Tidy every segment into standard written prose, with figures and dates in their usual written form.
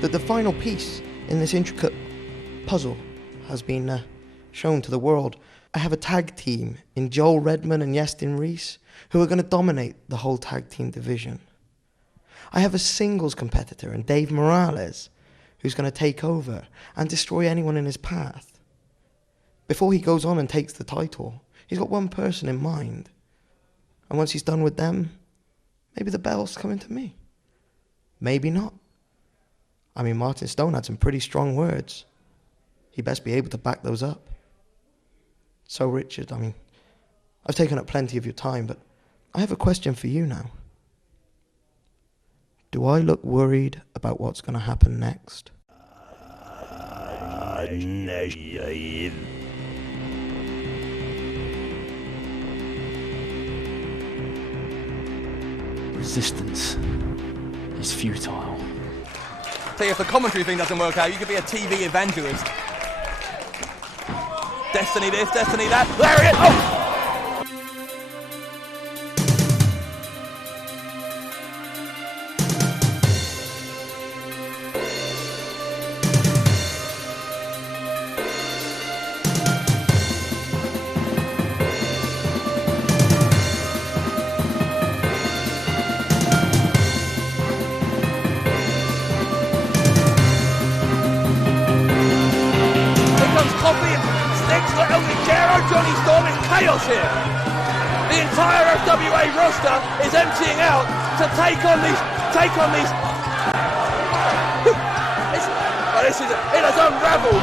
The final piece in this intricate puzzle has been shown to the world. I have a tag team in Joel Redman and Yestin Reese who are going to dominate the whole tag team division. I have a singles competitor in Dave Morales who's going to take over and destroy anyone in his path. Before he goes on and takes the title, he's got one person in mind. And once he's done with them, maybe the belt's coming to me. Maybe not. I mean, Martin Stone had some pretty strong words. He best be able to back those up. So, Richard, I mean, I've taken up plenty of your time, but I have a question for you now. Do I look worried about what's going to happen next? Resistance is futile. So if the commentary thing doesn't work out, you could be a TV evangelist. Destiny this, destiny that. There it is! Oh! Chaos here. The entire FWA roster is emptying out to take on these. It has unravelled.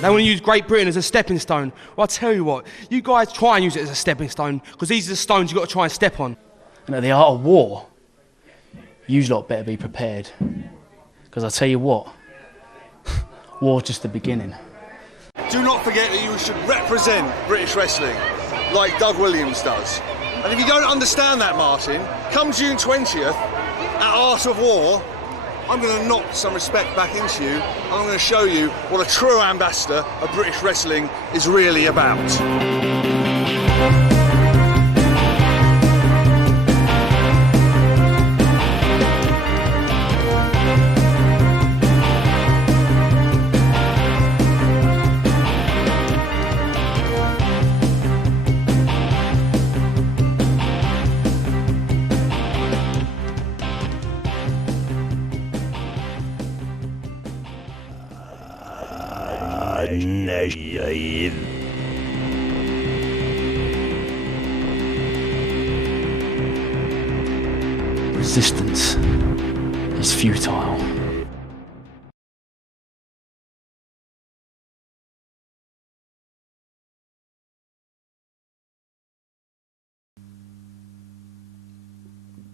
They want to use Great Britain as a stepping stone. Well, I'll tell you what, you guys try and use it as a stepping stone, because these are the stones you've got to try and step on. And at the art of war, you lot better be prepared. Because I'll tell you what, war's just the beginning. Do not forget that you should represent British wrestling, like Doug Williams does. And if you don't understand that, Martin, come June 20th, at Art of War, I'm going to knock some respect back into you, and I'm going to show you what a true ambassador of British wrestling is really about. Resistance is futile.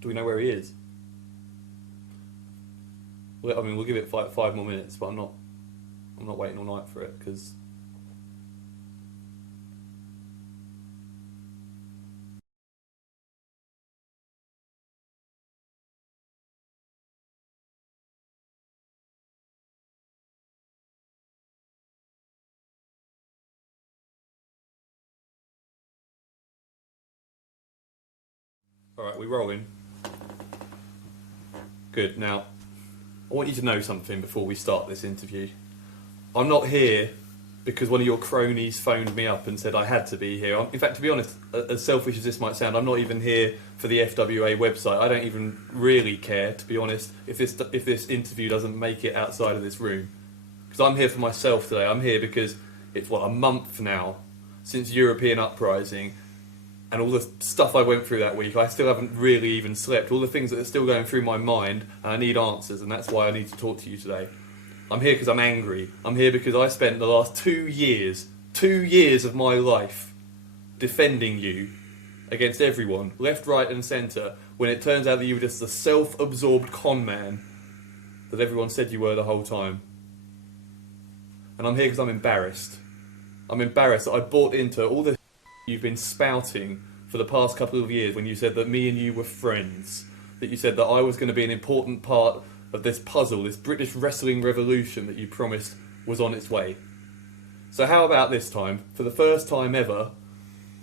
Do we know where he is? Well, I mean, we'll give it five more minutes, but I'm not waiting all night for it, because alright, we rolling. Good. Now, I want you to know something before we start this interview. I'm not here because one of your cronies phoned me up and said I had to be here. In fact, to be honest, as selfish as this might sound, I'm not even here for the FWA website. I don't even really care, to be honest, if this interview doesn't make it outside of this room. Because I'm here for myself today. I'm here because it's, a month now since European Uprising, and all the stuff I went through that week. I still haven't really even slept. All the things that are still going through my mind, and I need answers, and that's why I need to talk to you today. I'm here because I'm angry. I'm here because I spent the last 2 years of my life defending you against everyone, left, right and centre, when it turns out that you were just a self-absorbed con man that everyone said you were the whole time. And I'm here because I'm embarrassed. I'm embarrassed that I bought into all the you've been spouting for the past couple of years when you said that me and you were friends, that you said that I was going to be an important part of this puzzle, this British wrestling revolution that you promised was on its way. So how about this time, for the first time ever,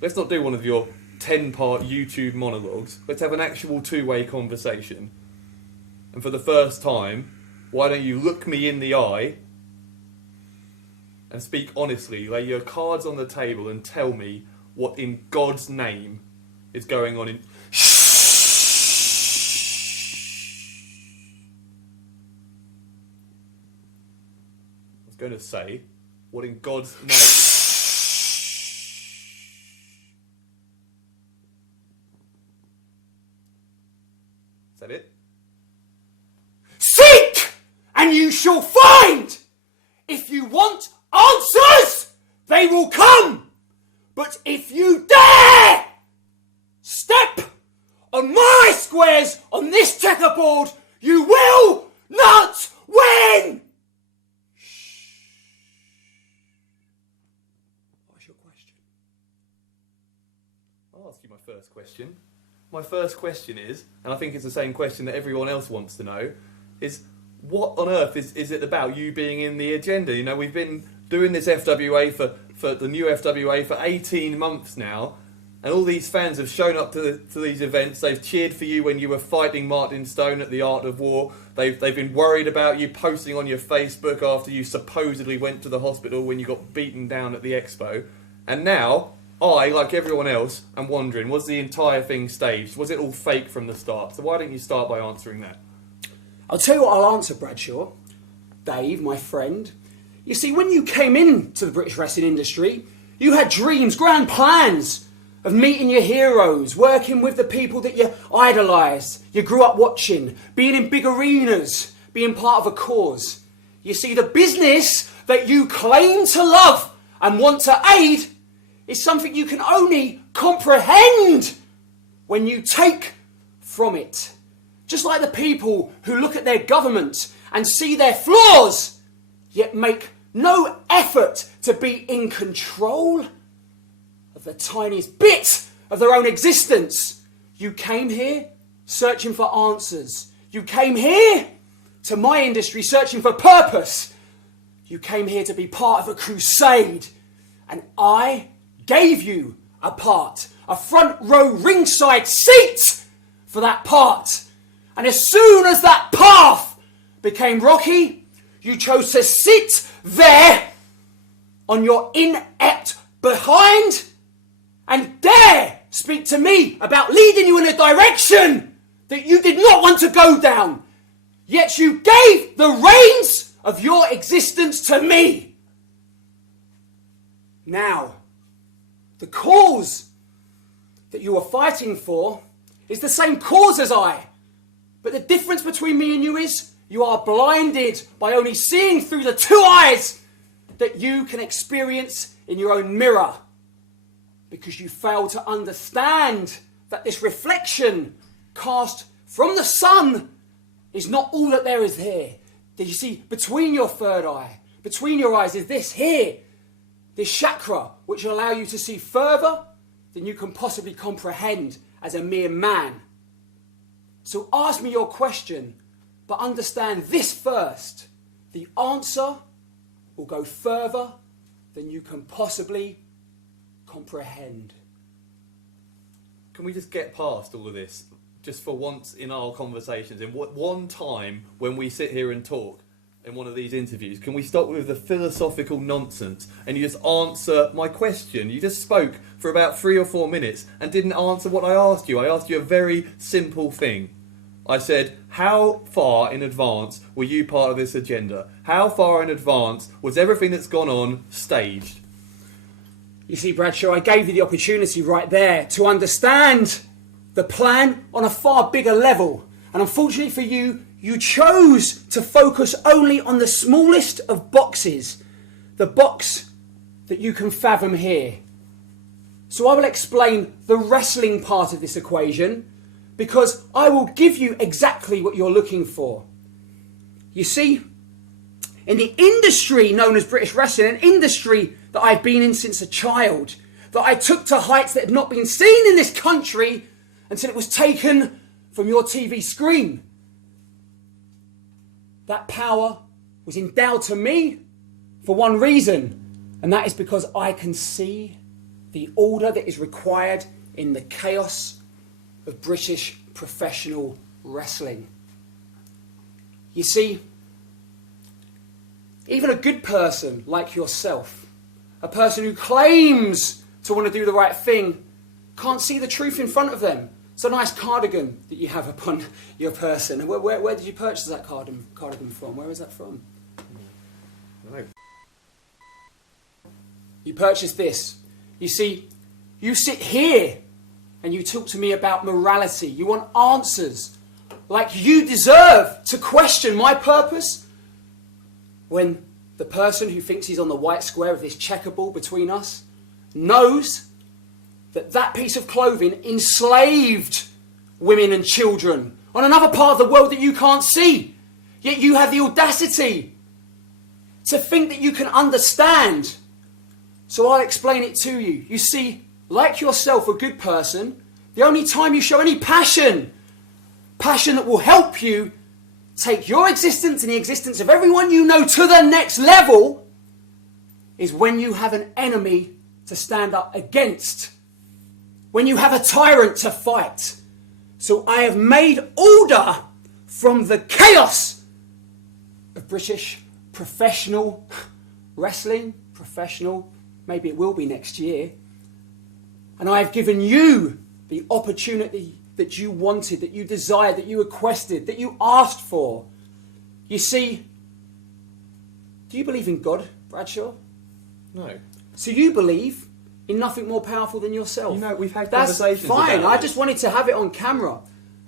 let's not do one of your 10-part YouTube monologues. Let's have an actual two-way conversation. And for the first time, why don't you look me in the eye and speak honestly, lay your cards on the table and tell me what in God's name is going on in... I was going to say, what in God's name... Is that it? Seek, and you shall find! If you want answers, they will come! But if you dare step on my squares on this checkerboard, you will not win! What's your question? I'll ask you my first question. My first question is, and I think it's the same question that everyone else wants to know, is what on earth is it about you being in the agenda? You know, we've been doing this FWA for the new FWA for 18 months now, and all these fans have shown up to these events. They've cheered for you when you were fighting Martin Stone at the Art of War. They've been worried about you posting on your Facebook after you supposedly went to the hospital when you got beaten down at the expo. And now, I, like everyone else, am wondering, was the entire thing staged? Was it all fake from the start? So why don't you start by answering that? I'll tell you what I'll answer, Bradshaw. Dave, my friend. You see, when you came into the British wrestling industry, you had dreams, grand plans of meeting your heroes, working with the people that you idolised, you grew up watching, being in big arenas, being part of a cause. You see, the business that you claim to love and want to aid is something you can only comprehend when you take from it. Just like the people who look at their government and see their flaws, yet make no effort to be in control of the tiniest bit of their own existence. You came here searching for answers. You came here to my industry searching for purpose. You came here to be part of a crusade. And I gave you a part, a front row ringside seat for that part. And as soon as that path became rocky, you chose to sit there on your inept behind and dare speak to me about leading you in a direction that you did not want to go down. Yet you gave the reins of your existence to me. Now, the cause that you are fighting for is the same cause as I. But the difference between me and you is you are blinded by only seeing through the two eyes that you can experience in your own mirror. Because you fail to understand that this reflection cast from the sun is not all that there is here. That you see, between your third eye, between your eyes is this here, this chakra, which will allow you to see further than you can possibly comprehend as a mere man. So ask me your question, but understand this first. The answer will go further than you can possibly comprehend. Can we just get past all of this, just for once in our conversations, in one time when we sit here and talk in one of these interviews, can we stop with the philosophical nonsense and you just answer my question? You just spoke for about 3 or 4 minutes and didn't answer what I asked you. I asked you a very simple thing. I said, how far in advance were you part of this agenda? How far in advance was everything that's gone on staged? You see, Bradshaw, I gave you the opportunity right there to understand the plan on a far bigger level. And unfortunately for you, you chose to focus only on the smallest of boxes, the box that you can fathom here. So I will explain the wrestling part of this equation, because I will give you exactly what you're looking for. You see, in the industry known as British wrestling, an industry that I've been in since a child, that I took to heights that had not been seen in this country until it was taken from your TV screen. that power was endowed to me for one reason, and that is because I can see the order that is required in the chaos of British professional wrestling. You see, even a good person like yourself, a person who claims to want to do the right thing, can't see the truth in front of them. It's a nice cardigan that you have upon your person. Where did you purchase that cardigan from? Where is that from? No. You purchased this. You see, you sit here and you talk to me about morality. You want answers. Like you deserve to question my purpose when the person who thinks he's on the white square of this checkerboard between us knows that that piece of clothing enslaved women and children on another part of the world that you can't see. Yet you have the audacity to think that you can understand. So I'll explain it to you. You see, like yourself, a good person, the only time you show any passion that will help you take your existence and the existence of everyone you know to the next level, is when you have an enemy to stand up against. When you have a tyrant to fight. So I have made order from the chaos of British professional wrestling. Professional, maybe it will be next year. And I have given you the opportunity that you wanted, that you desired, that you requested, that you asked for. You see, do you believe in God, Bradshaw? No. So you believe in nothing more powerful than yourself? You know, we've had That's conversations fine. about I this. just wanted to have it on camera.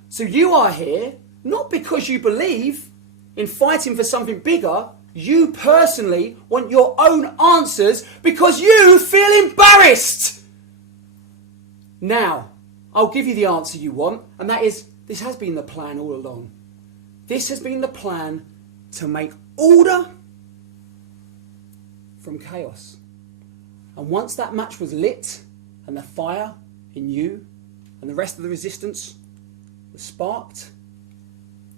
So you are here, not because you believe in fighting for something bigger. You personally want your own answers because you feel embarrassed. Now, I'll give you the answer you want, and that is, this has been the plan all along. This has been the plan to make order from chaos. And once that match was lit, and the fire in you and the rest of the resistance was sparked,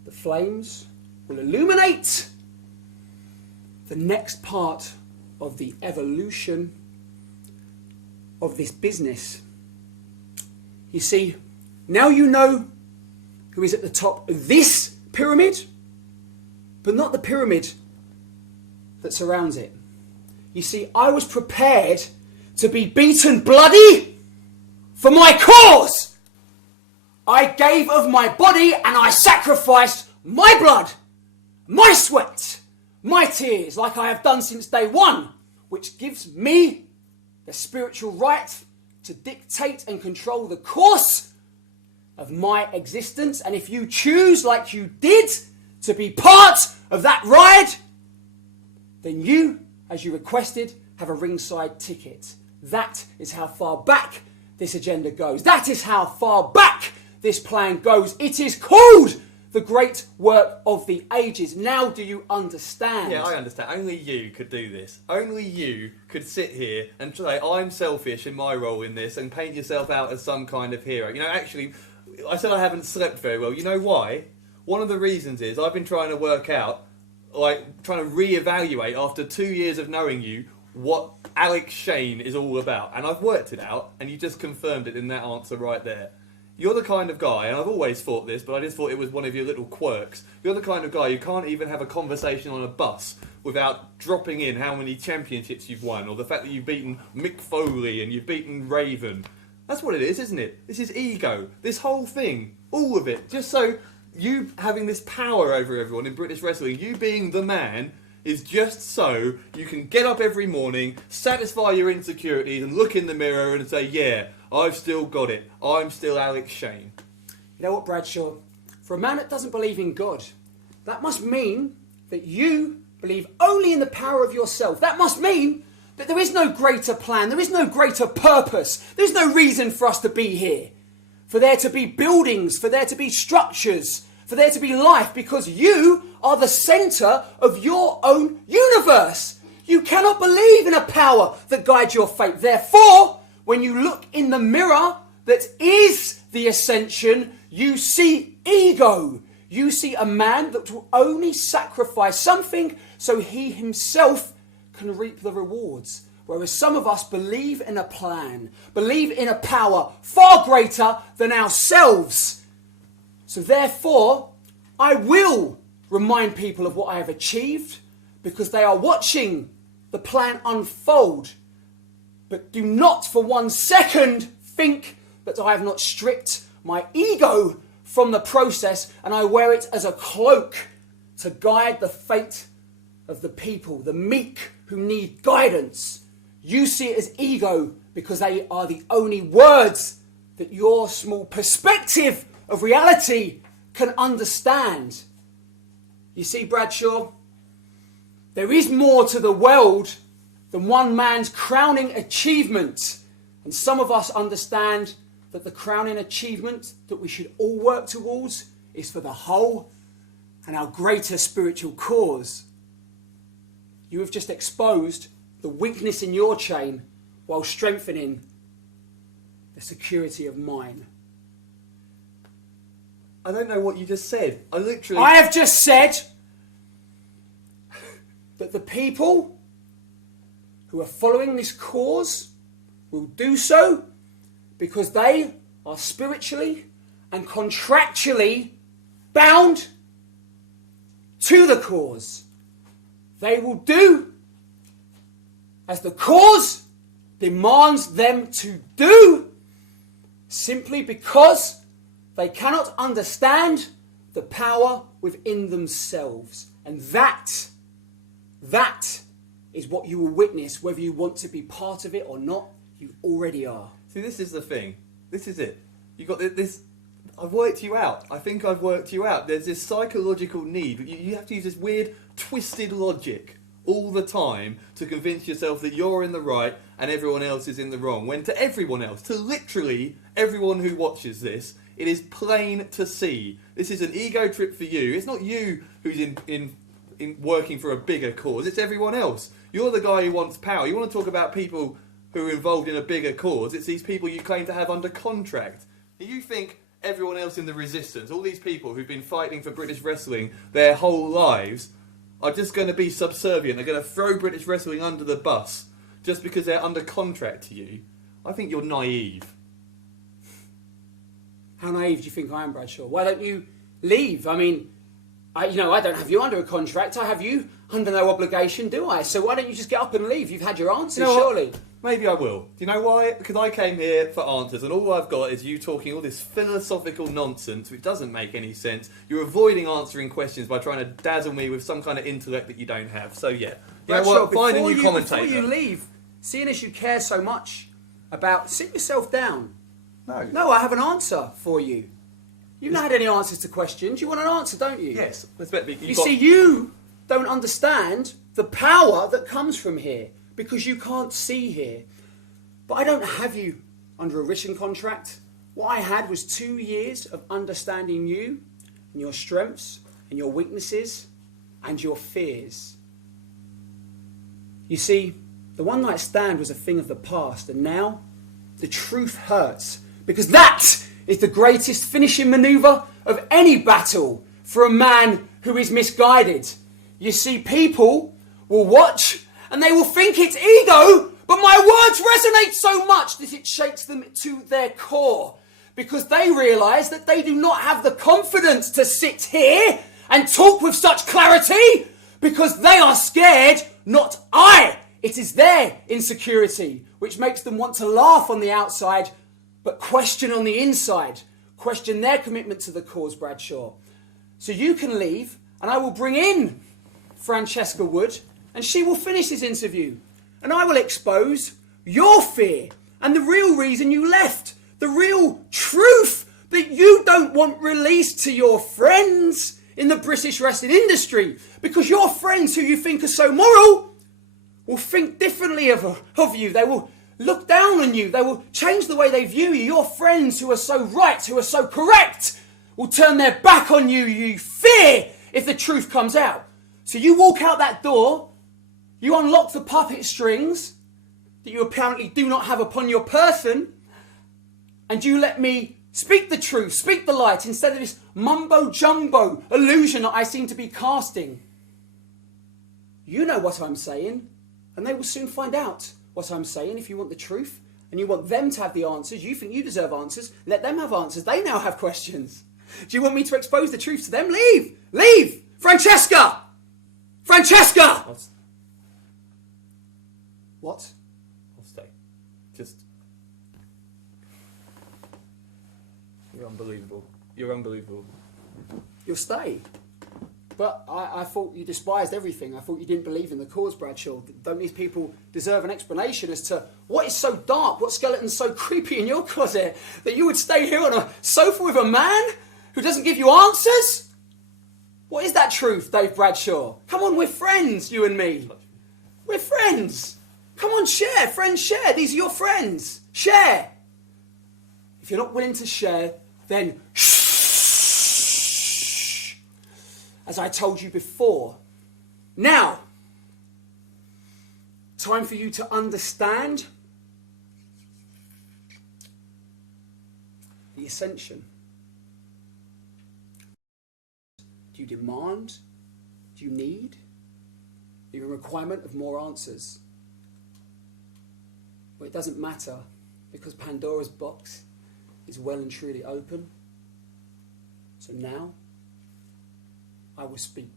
the flames will illuminate the next part of the evolution of this business. You see, now you know who is at the top of this pyramid, but not the pyramid that surrounds it. You see, I was prepared to be beaten bloody for my cause. I gave of my body and I sacrificed my blood, my sweat, my tears, like I have done since day one, which gives me the spiritual right to dictate and control the course of my existence. And if you choose, like you did, to be part of that ride, then you, as you requested, have a ringside ticket. That is how far back this agenda goes. That is how far back this plan goes. It is called the great work of the ages. Now do you understand? Yeah, I understand. Only you could do this. Only you could sit here and say, I'm selfish in my role in this, and paint yourself out as some kind of hero. You know, actually, I said I haven't slept very well. You know why? One of the reasons is I've been trying to work out, like, trying to re-evaluate after 2 years of knowing you, what Alex Shane is all about. And I've worked it out, and you just confirmed it in that answer right there. You're the kind of guy, and I've always thought this, but I just thought it was one of your little quirks. You're the kind of guy who can't even have a conversation on a bus without dropping in how many championships you've won, or the fact that you've beaten Mick Foley and you've beaten Raven. That's what it is, isn't it? This is ego. This whole thing. All of it. Just so you having this power over everyone in British wrestling, you being the man, is just so you can get up every morning, satisfy your insecurities, and look in the mirror and say, yeah, I've still got it. I'm still Alex Shane. You know what, Bradshaw? For a man that doesn't believe in God, that must mean that you believe only in the power of yourself. That must mean that there is no greater plan, there is no greater purpose, there's no reason for us to be here. For there to be buildings, for there to be structures, for there to be life, because you are the centre of your own universe. You cannot believe in a power that guides your fate. Therefore, when you look in the mirror that is the ascension, you see ego, You see a man that will only sacrifice something so he himself can reap the rewards. Whereas some of us believe in a plan, believe in a power far greater than ourselves. So therefore, I will remind people of what I have achieved because they are watching the plan unfold. But do not for 1 second think that I have not stripped my ego from the process and I wear it as a cloak to guide the fate of the people, the meek who need guidance. You see it as ego because they are the only words that your small perspective of reality can understand. You see, Bradshaw, there is more to the world than one man's crowning achievement. And some of us understand that the crowning achievement that we should all work towards is for the whole and our greater spiritual cause. You have just exposed the weakness in your chain while strengthening the security of mine. I don't know what you just said. I have just said that the people who are following this cause will do so because they are spiritually and contractually bound to the cause. They will do as the cause demands them to do, simply because they cannot understand the power within themselves. And that is what you will witness, whether you want to be part of it or not. You already are. See, this is the thing. This is it. You got this. I've worked you out. I think I've worked you out. There's this psychological need. You have to use this weird, twisted logic all the time to convince yourself that you're in the right and everyone else is in the wrong. When to everyone else, to literally everyone who watches this, it is plain to see. This is an ego trip for you. It's not you who's in working for a bigger cause. It's everyone else. You're the guy who wants power. You want to talk about people who are involved in a bigger cause. It's these people you claim to have under contract. You think everyone else in the resistance, all these people who've been fighting for British wrestling their whole lives, are just going to be subservient. They're going to throw British wrestling under the bus just because they're under contract to you. I think you're naive. How naive do you think I am, Bradshaw? Why don't you leave? I mean, I don't have you under a contract. I have you under no obligation, do I? So why don't you just get up and leave? You've had your answers, surely. Maybe I will. Do you know why? Because I came here for answers, and all I've got is you talking all this philosophical nonsense, which doesn't make any sense. You're avoiding answering questions by trying to dazzle me with some kind of intellect that you don't have. So yeah, you know what? Find a new commentator. Before you leave, seeing as you care so much about, sit yourself down. No, I have an answer for you. You've not had any answers to questions. You want an answer, don't you? Yes. You don't understand the power that comes from here because you can't see here. But I don't have you under a written contract. What I had was 2 years of understanding you and your strengths and your weaknesses and your fears. You see, the one night stand was a thing of the past, and now the truth hurts because that is the greatest finishing manoeuvre of any battle for a man who is misguided. You see, people will watch and they will think it's ego, but my words resonate so much that it shakes them to their core because they realise that they do not have the confidence to sit here and talk with such clarity because they are scared, not I. It is their insecurity which makes them want to laugh on the outside but question on the inside, question their commitment to the cause, Bradshaw. So you can leave and I will bring in Francesca Wood and she will finish this interview and I will expose your fear and the real reason you left, the real truth that you don't want released to your friends in the British wrestling industry because your friends who you think are so moral will think differently of you. They will look down on you. They will change the way they view you. Your friends who are so right, who are so correct, will turn their back on you. You fear if the truth comes out. So you walk out that door, you unlock the puppet strings that you apparently do not have upon your person, and you let me Speak the truth, speak the light, instead of this mumbo-jumbo illusion that I seem to be casting. You know what I'm saying, and they will soon find out what I'm saying. If you want the truth, and you want them to have the answers, you think you deserve answers, let them have answers. They now have questions. Do you want me to expose the truth to them? Leave! Leave! Francesca! Francesca! What? I'll stay. Just... You're unbelievable. You're unbelievable. You'll stay. But I thought you despised everything. I thought you didn't believe in the cause, Bradshaw. Don't these people deserve an explanation as to what is so dark, what skeleton's so creepy in your closet, that you would stay here on a sofa with a man who doesn't give you answers? What is that truth, Dave Bradshaw? Come on, we're friends, you and me. We're friends. Come on, share. Friends, share. These are your friends. Share. If you're not willing to share, then shh. As I told you before. Now, time for you to understand the ascension. Do you demand? Do you need? Are you in requirement of more answers? Well, it doesn't matter, because Pandora's box is well and truly open. So now, I will speak.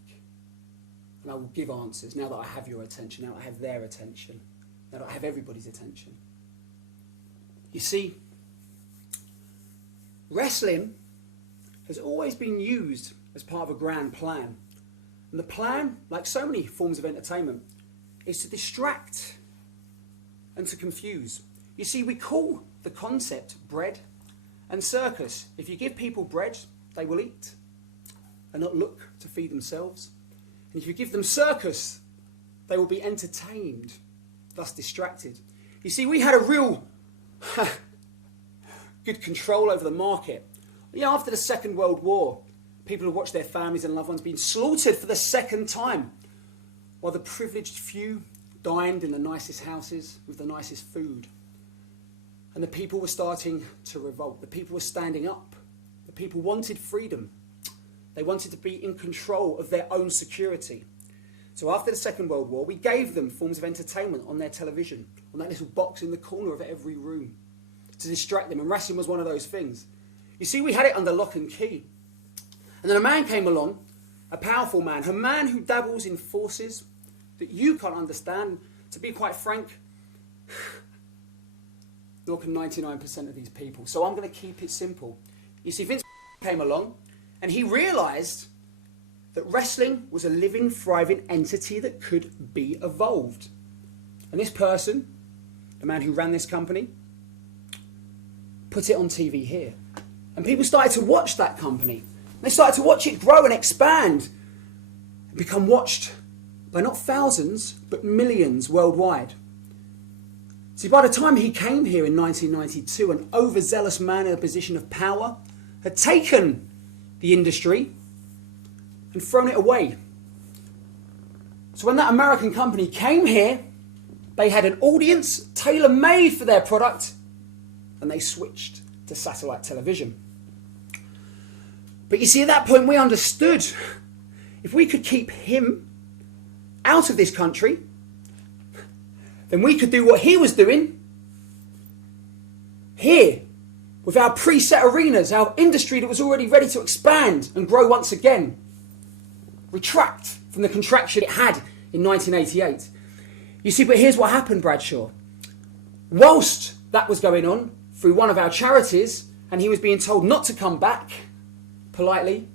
And I will give answers, now that I have your attention, now that I have their attention, now that I have everybody's attention. You see, wrestling has always been used as part of a grand plan. And the plan, like so many forms of entertainment, is to distract and to confuse. You see, we call the concept bread and circus. If you give people bread, they will eat and not look to feed themselves. And if you give them circus, they will be entertained, thus distracted. You see, we had a real good control over the market. You know, after the Second World War, people who watched their families and loved ones being slaughtered for the second time, while the privileged few dined in the nicest houses with the nicest food. And the people were starting to revolt. The people were standing up. The people wanted freedom. They wanted to be in control of their own security. So after the Second World War, we gave them forms of entertainment on their television, on that little box in the corner of every room, to distract them. And wrestling was one of those things. You see, we had it under lock and key. And then a man came along, a powerful man, a man who dabbles in forces that you can't understand. To be quite frank, nor can 99% of these people. So I'm going to keep it simple. You see, Vince came along and he realised that wrestling was a living, thriving entity that could be evolved. And this person, the man who ran this company, put it on TV here. And people started to watch that company. They started to watch it grow and expand and become watched by not thousands, but millions worldwide. See, by the time he came here in 1992, an overzealous man in a position of power had taken the industry and thrown it away. So when that American company came here, they had an audience tailor-made for their product, and they switched to satellite television. But you see, at that point we understood, if we could keep him out of this country, then we could do what he was doing here, with our preset arenas, our industry that was already ready to expand and grow once again, retract from the contraction it had in 1988. You see, but here's what happened, Bradshaw. Whilst that was going on through one of our charities, and he was being told not to come back, politely,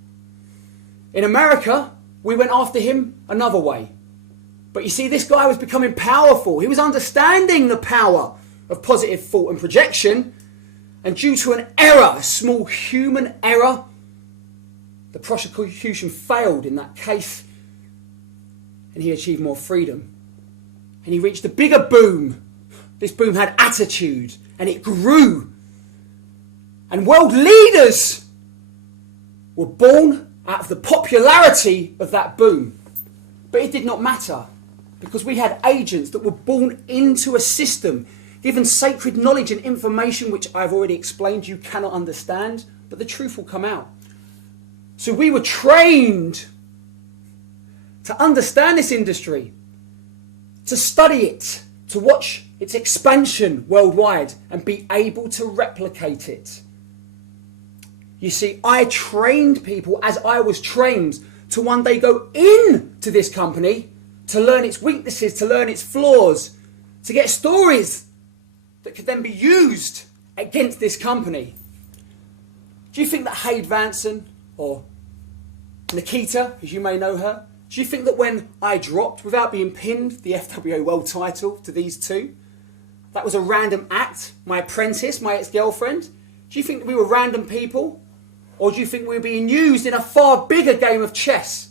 in America, we went after him another way. But you see, this guy was becoming powerful. He was understanding the power of positive thought and projection. And due to an error, a small human error, the prosecution failed in that case. And he achieved more freedom. And he reached a bigger boom. This boom had attitude. And it grew. And world leaders were born out of the popularity of that boom. But it did not matter. Because we had agents that were born into a system given sacred knowledge and information which I've already explained you cannot understand, but the truth will come out. So we were trained to understand this industry, to study it, to watch its expansion worldwide and be able to replicate it. You see, I trained people as I was trained to one day go into this company to learn its weaknesses, to learn its flaws, to get stories that could then be used against this company. Do you think that Hayd Vanson, or Nikita, as you may know her, do you think that when I dropped, without being pinned, the FWA World title to these two, that was a random act? My apprentice, my ex-girlfriend? Do you think that we were random people? Or do you think we were being used in a far bigger game of chess?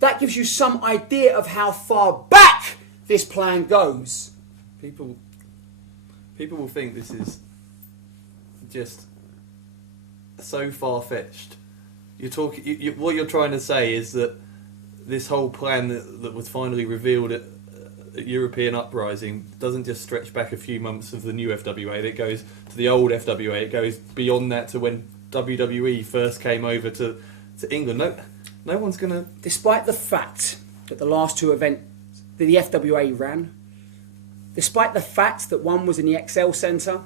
That gives you some idea of how far back this plan goes. People will think this is just so far-fetched. What you're trying to say is that this whole plan that was finally revealed at European Uprising doesn't just stretch back a few months of the new FWA. It goes to the old FWA. It goes beyond that to when WWE first came over to England. No one's going to... Despite the fact that the last two events that the FWA ran, despite the fact that one was in the XL Centre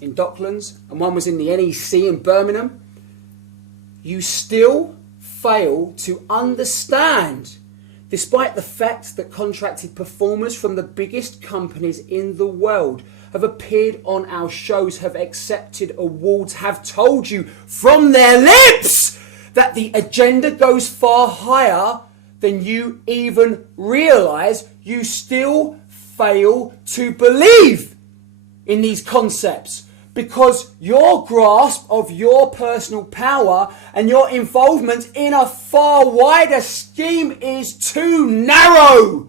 in Docklands and one was in the NEC in Birmingham, you still fail to understand, despite the fact that contracted performers from the biggest companies in the world have appeared on our shows, have accepted awards, have told you from their lips that the agenda goes far higher than you even realise, you still fail to believe in these concepts because your grasp of your personal power and your involvement in a far wider scheme is too narrow.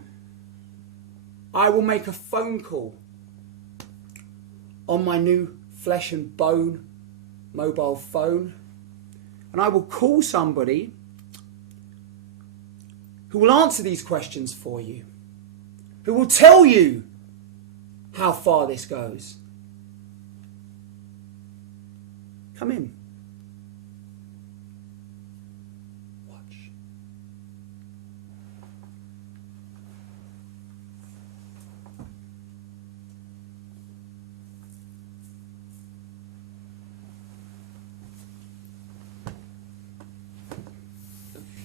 I will make a phone call on my new flesh and bone mobile phone, and I will call somebody who will answer these questions for you, who will tell you how far this goes. Come in. Watch.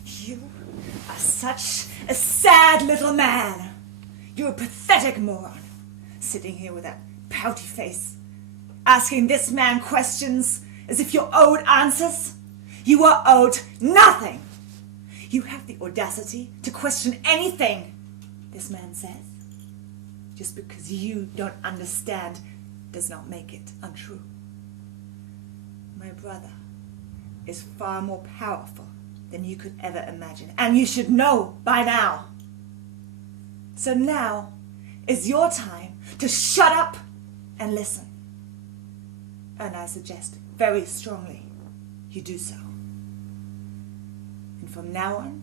You are such a sad little man. You're a pathetic moron, sitting here with that pouty face, asking this man questions as if you're owed answers. You are owed nothing. You have the audacity to question anything this man says. Just because you don't understand does not make it untrue. My brother is far more powerful than you could ever imagine, and you should know by now. So now is your time to shut up and listen. And I suggest very strongly you do so. And from now on,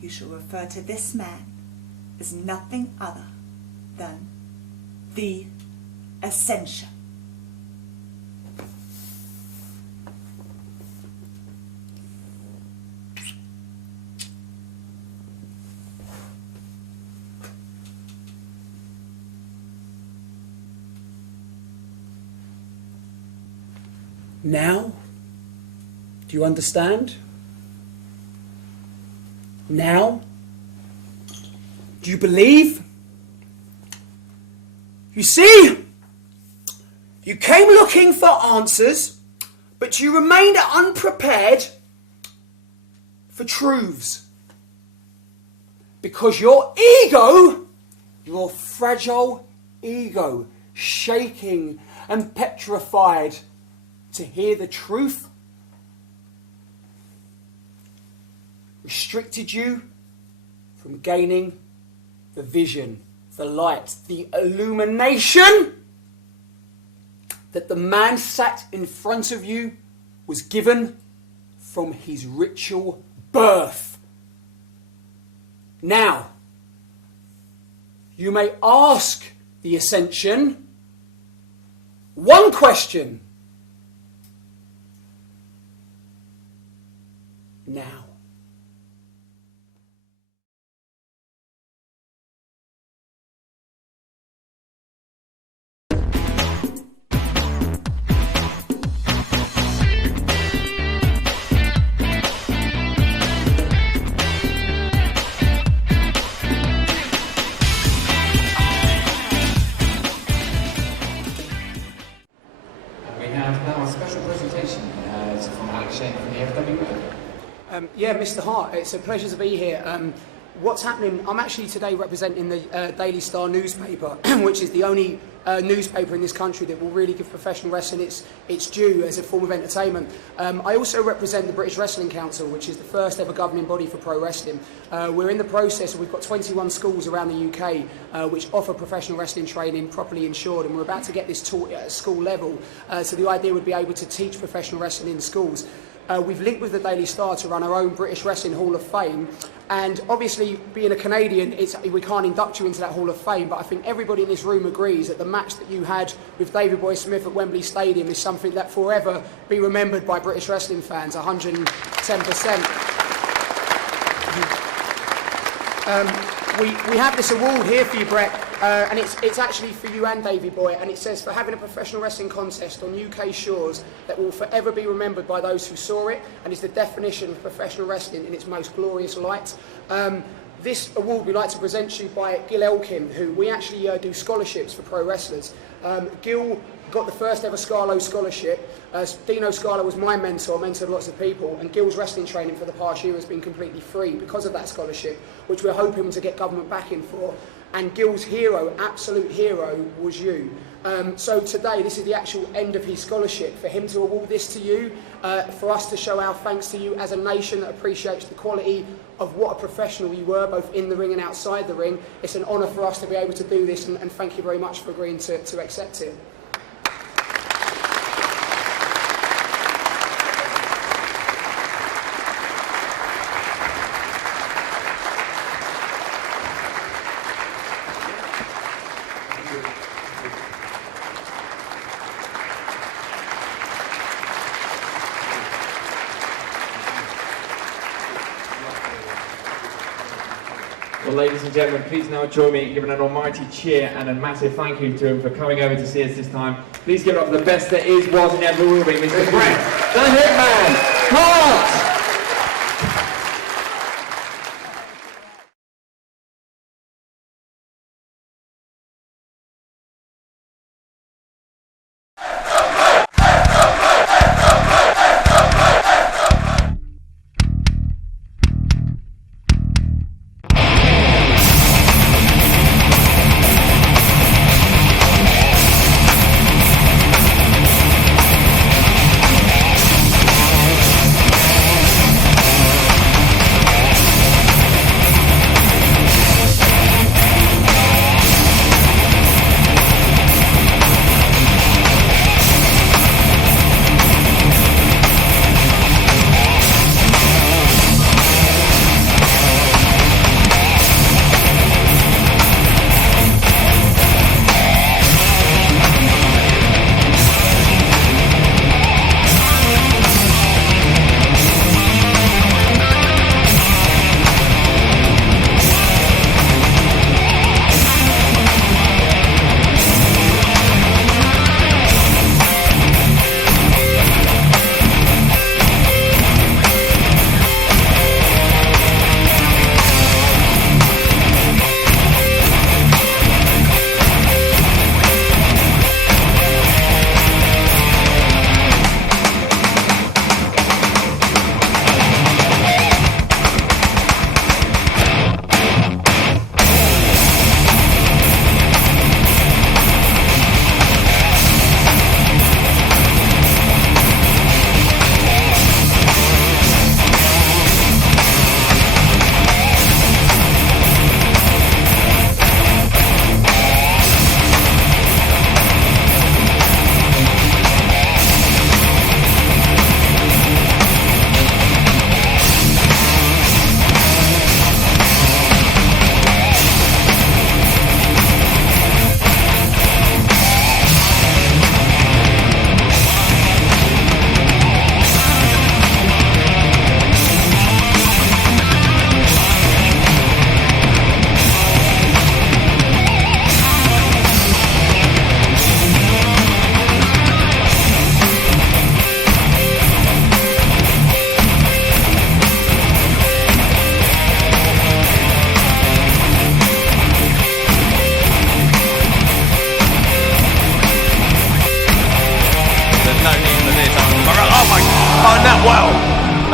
you shall refer to this man as nothing other than the Ascension. Now, do you understand? Now, do you believe? You see, you came looking for answers, but you remained unprepared for truths. Because your ego, your fragile ego, shaking and petrified to hear the truth, restricted you from gaining the vision, the light, the illumination that the man sat in front of you was given from his ritual birth. Now, you may ask the Ascension, One question. Now. We have now a special presentation from Alex Shane from the FWA. Yeah, Mr. Hart, it's a pleasure to be here. What's happening, I'm actually today representing the Daily Star newspaper, which is the only newspaper in this country that will really give professional wrestling its due as a form of entertainment. I also represent the British Wrestling Council, which is the first ever governing body for pro wrestling. We're in the process, we've got 21 schools around the UK which offer professional wrestling training properly insured, and we're about to get this taught at a school level. So the idea would be able to teach professional wrestling in schools. We've linked with the Daily Star to run our own British Wrestling Hall of Fame, and obviously being a Canadian, we can't induct you into that Hall of Fame, but I think everybody in this room agrees that the match that you had with Davey Boy Smith at Wembley Stadium is something that forever be remembered by British wrestling fans, 110%. We have this award here for you, Brett, and it's actually for you and Davey Boy, and it says for having a professional wrestling contest on UK shores that will forever be remembered by those who saw it, and is the definition of professional wrestling in its most glorious light. This award we like to present to you by Gil Elkin, who we actually do scholarships for pro wrestlers. Gil got the first ever Scarlo scholarship. Dino Scarlo was my mentor, mentored lots of people, and Gil's wrestling training for the past year has been completely free because of that scholarship, which we're hoping to get government backing for. And Gil's hero, absolute hero, was you. So today, this is the actual end of his scholarship. For him to award this to you, for us to show our thanks to you as a nation that appreciates the quality of what a professional you were, both in the ring and outside the ring. It's an honour for us to be able to do this, and thank you very much for agreeing to accept it. Well, ladies and gentlemen, please now join me in giving an almighty cheer and a massive thank you to him for coming over to see us this time. Please give it up for the best there is, was, and ever will be, Mr. Brett, the Hitman Hart!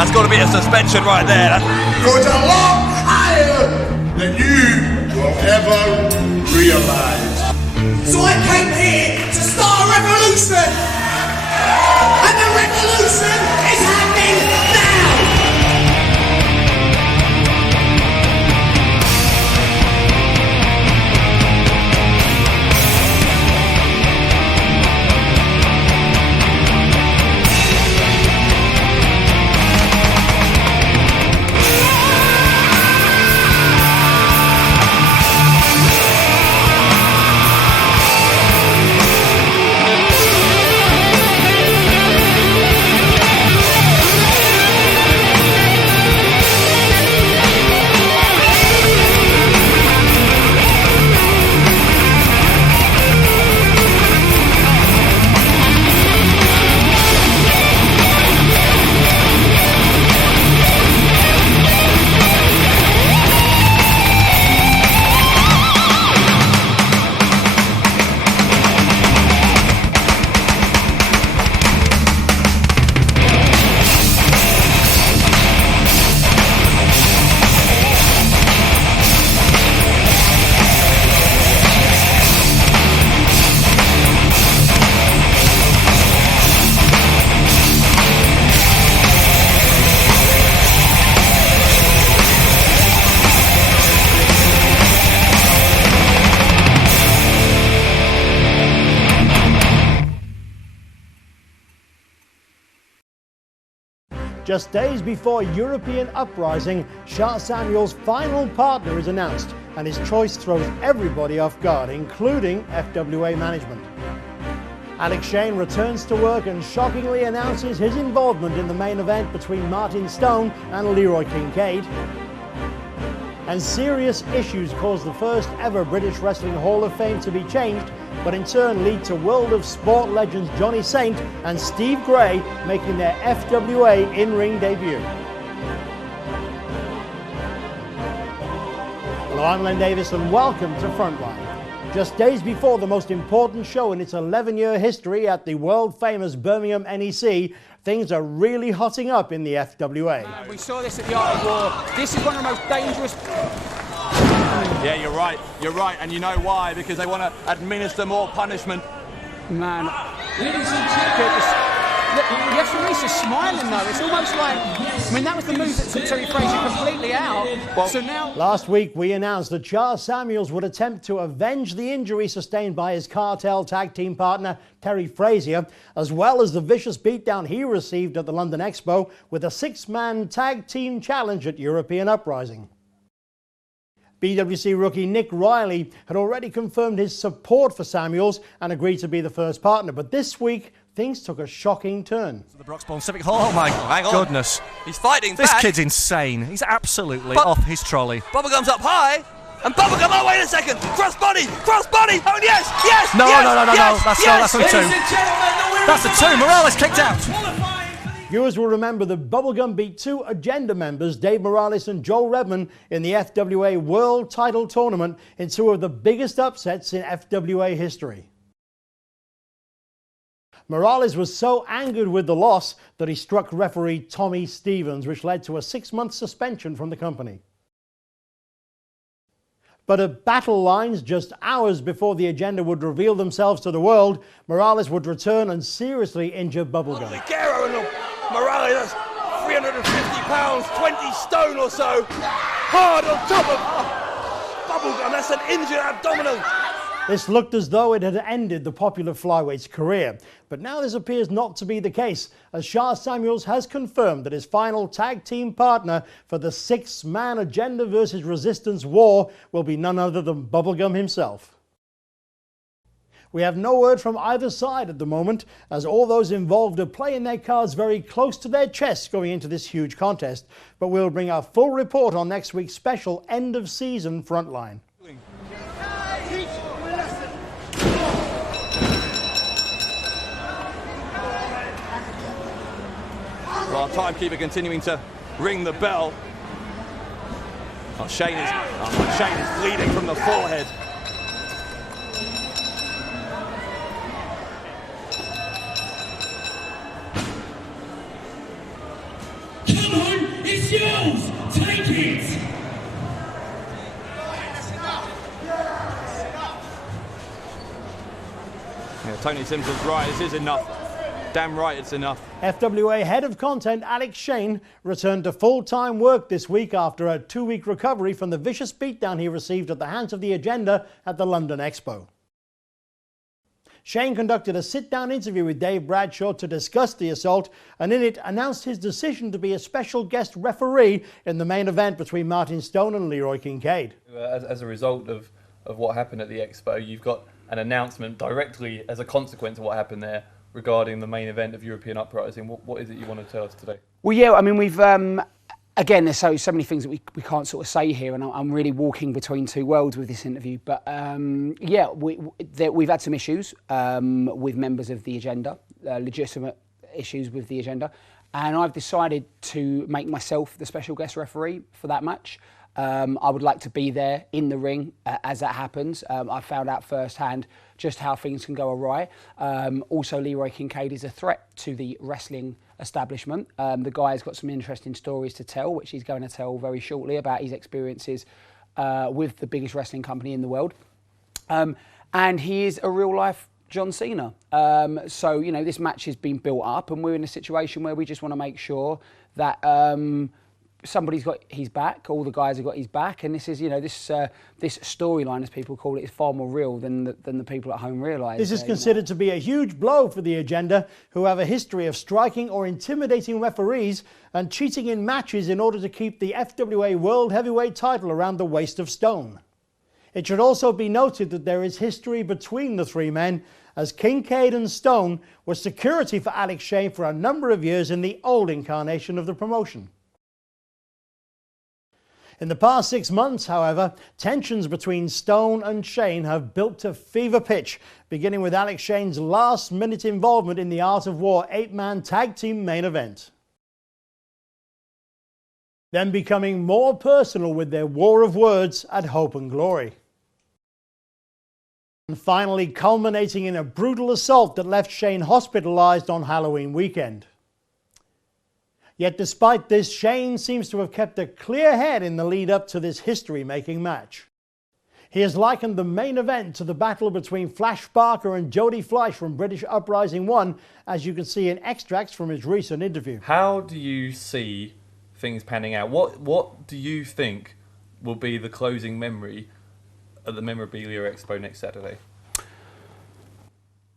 That's got to be a suspension right there. Goes a lot higher than you will ever realise. So I came here to start a revolution! And the revolution is happening now! Just days before European Uprising, Sha Samuel's final partner is announced, and his choice throws everybody off guard, including FWA management. Alex Shane returns to work and shockingly announces his involvement in the main event between Martin Stone and Leroy Kincaid. And serious issues caused the first ever British Wrestling Hall of Fame to be changed, but in turn lead to World of Sport legends Johnny Saint and Steve Gray making their FWA in-ring debut. Hello, I'm Len Davis and welcome to Frontline. Just days before the most important show in its 11-year history at the world-famous Birmingham NEC, things are really hotting up in the FWA. We saw this at the Art of War. This is one of the most dangerous... Yeah, you're right, and you know why, because they want to administer more punishment. Man, the referees are smiling though. It's almost like, I mean, that was the move that took Terry Frazier completely out. Well, so now... Last week we announced that Sha Samuels would attempt to avenge the injury sustained by his cartel tag team partner Terry Frazier, as well as the vicious beatdown he received at the London Expo with a 6-man tag team challenge at European Uprising. BWC rookie Nick Riley had already confirmed his support for Samuels and agreed to be the first partner, but this week things took a shocking turn. The Broxbourne Civic Hall. Oh my goodness. He's fighting This back. kid's insane. He's absolutely off his trolley. Bubblegum's up high. And Bubblegum, oh wait a second. Crossbody. Oh yes. No. Yes, That's a two. That's a two. Morales kicked out. Viewers will remember that Bubblegum beat 2 Agenda members, Dave Morales and Joel Redman, in the FWA World Title Tournament in 2 of the biggest upsets in FWA history. Morales was so angered with the loss that he struck referee Tommy Stevens, which led to a 6-month suspension from the company. But at Battle Lines, just hours before the Agenda would reveal themselves to the world, Morales would return and seriously injure Bubblegum. Morales, that's 350 pounds, 20 stone or so, hard on top of Bubblegum. That's an injured abdominal. This looked as though it had ended the popular flyweight's career, but now this appears not to be the case, as Sha Samuels has confirmed that his final tag team partner for the 6-man Agenda versus Resistance war will be none other than Bubblegum himself. We have no word from either side at the moment, as all those involved are playing their cards very close to their chests going into this huge contest, but we'll bring our full report on next week's special end-of-season Frontline. Well, timekeeper continuing to ring the bell. Shane is bleeding from the forehead. Come on, it's yours. Take it. Yeah, Tony Simpson's right. This is enough. Damn right, it's enough. FWA Head of Content Alex Shane returned to full-time work this week after a 2-week recovery from the vicious beatdown he received at the hands of the Agenda at the London Expo. Shane conducted a sit-down interview with Dave Bradshaw to discuss the assault, and in it announced his decision to be a special guest referee in the main event between Martin Stone and Leroy Kincaid. As a result of what happened at the Expo, you've got an announcement directly as a consequence of what happened there regarding the main event of European Uprising. What is it you want to tell us today? Well, yeah, I mean, we've again, there's so many things that we can't sort of say here, and I'm really walking between two worlds with this interview. But yeah, we've had some issues with members of the Agenda, legitimate issues with the Agenda, and I've decided to make myself the special guest referee for that match. I would like to be there in the ring as that happens. I found out firsthand just how things can go awry. Also, Leroy Kincaid is a threat to the wrestling establishment. The guy's got some interesting stories to tell, which he's going to tell very shortly about his experiences with the biggest wrestling company in the world. And he is a real-life John Cena. So, you know, this match has been built up, and we're in a situation where we just want to make sure that somebody's got his back, all the guys have got his back, and this is, you know, this storyline, as people call it, is far more real than the people at home realise. This is considered to be a huge blow for the Agenda, who have a history of striking or intimidating referees and cheating in matches in order to keep the FWA World Heavyweight title around the waist of Stone. It should also be noted that there is history between the three men, as Kincaid and Stone were security for Alex Shane for a number of years in the old incarnation of the promotion. In the past 6 months, however, tensions between Stone and Shane have built to fever pitch, beginning with Alex Shane's last-minute involvement in the Art of War 8-man tag team main event. Then becoming more personal with their war of words at Hope and Glory. And finally culminating in a brutal assault that left Shane hospitalised on Halloween weekend. Yet despite this, Shane seems to have kept a clear head in the lead up to this history-making match. He has likened the main event to the battle between Flash Barker and Jody Fleisch from British Uprising 1, as you can see in extracts from his recent interview. How do you see things panning out? What do you think will be the closing memory at the Memorabilia Expo next Saturday?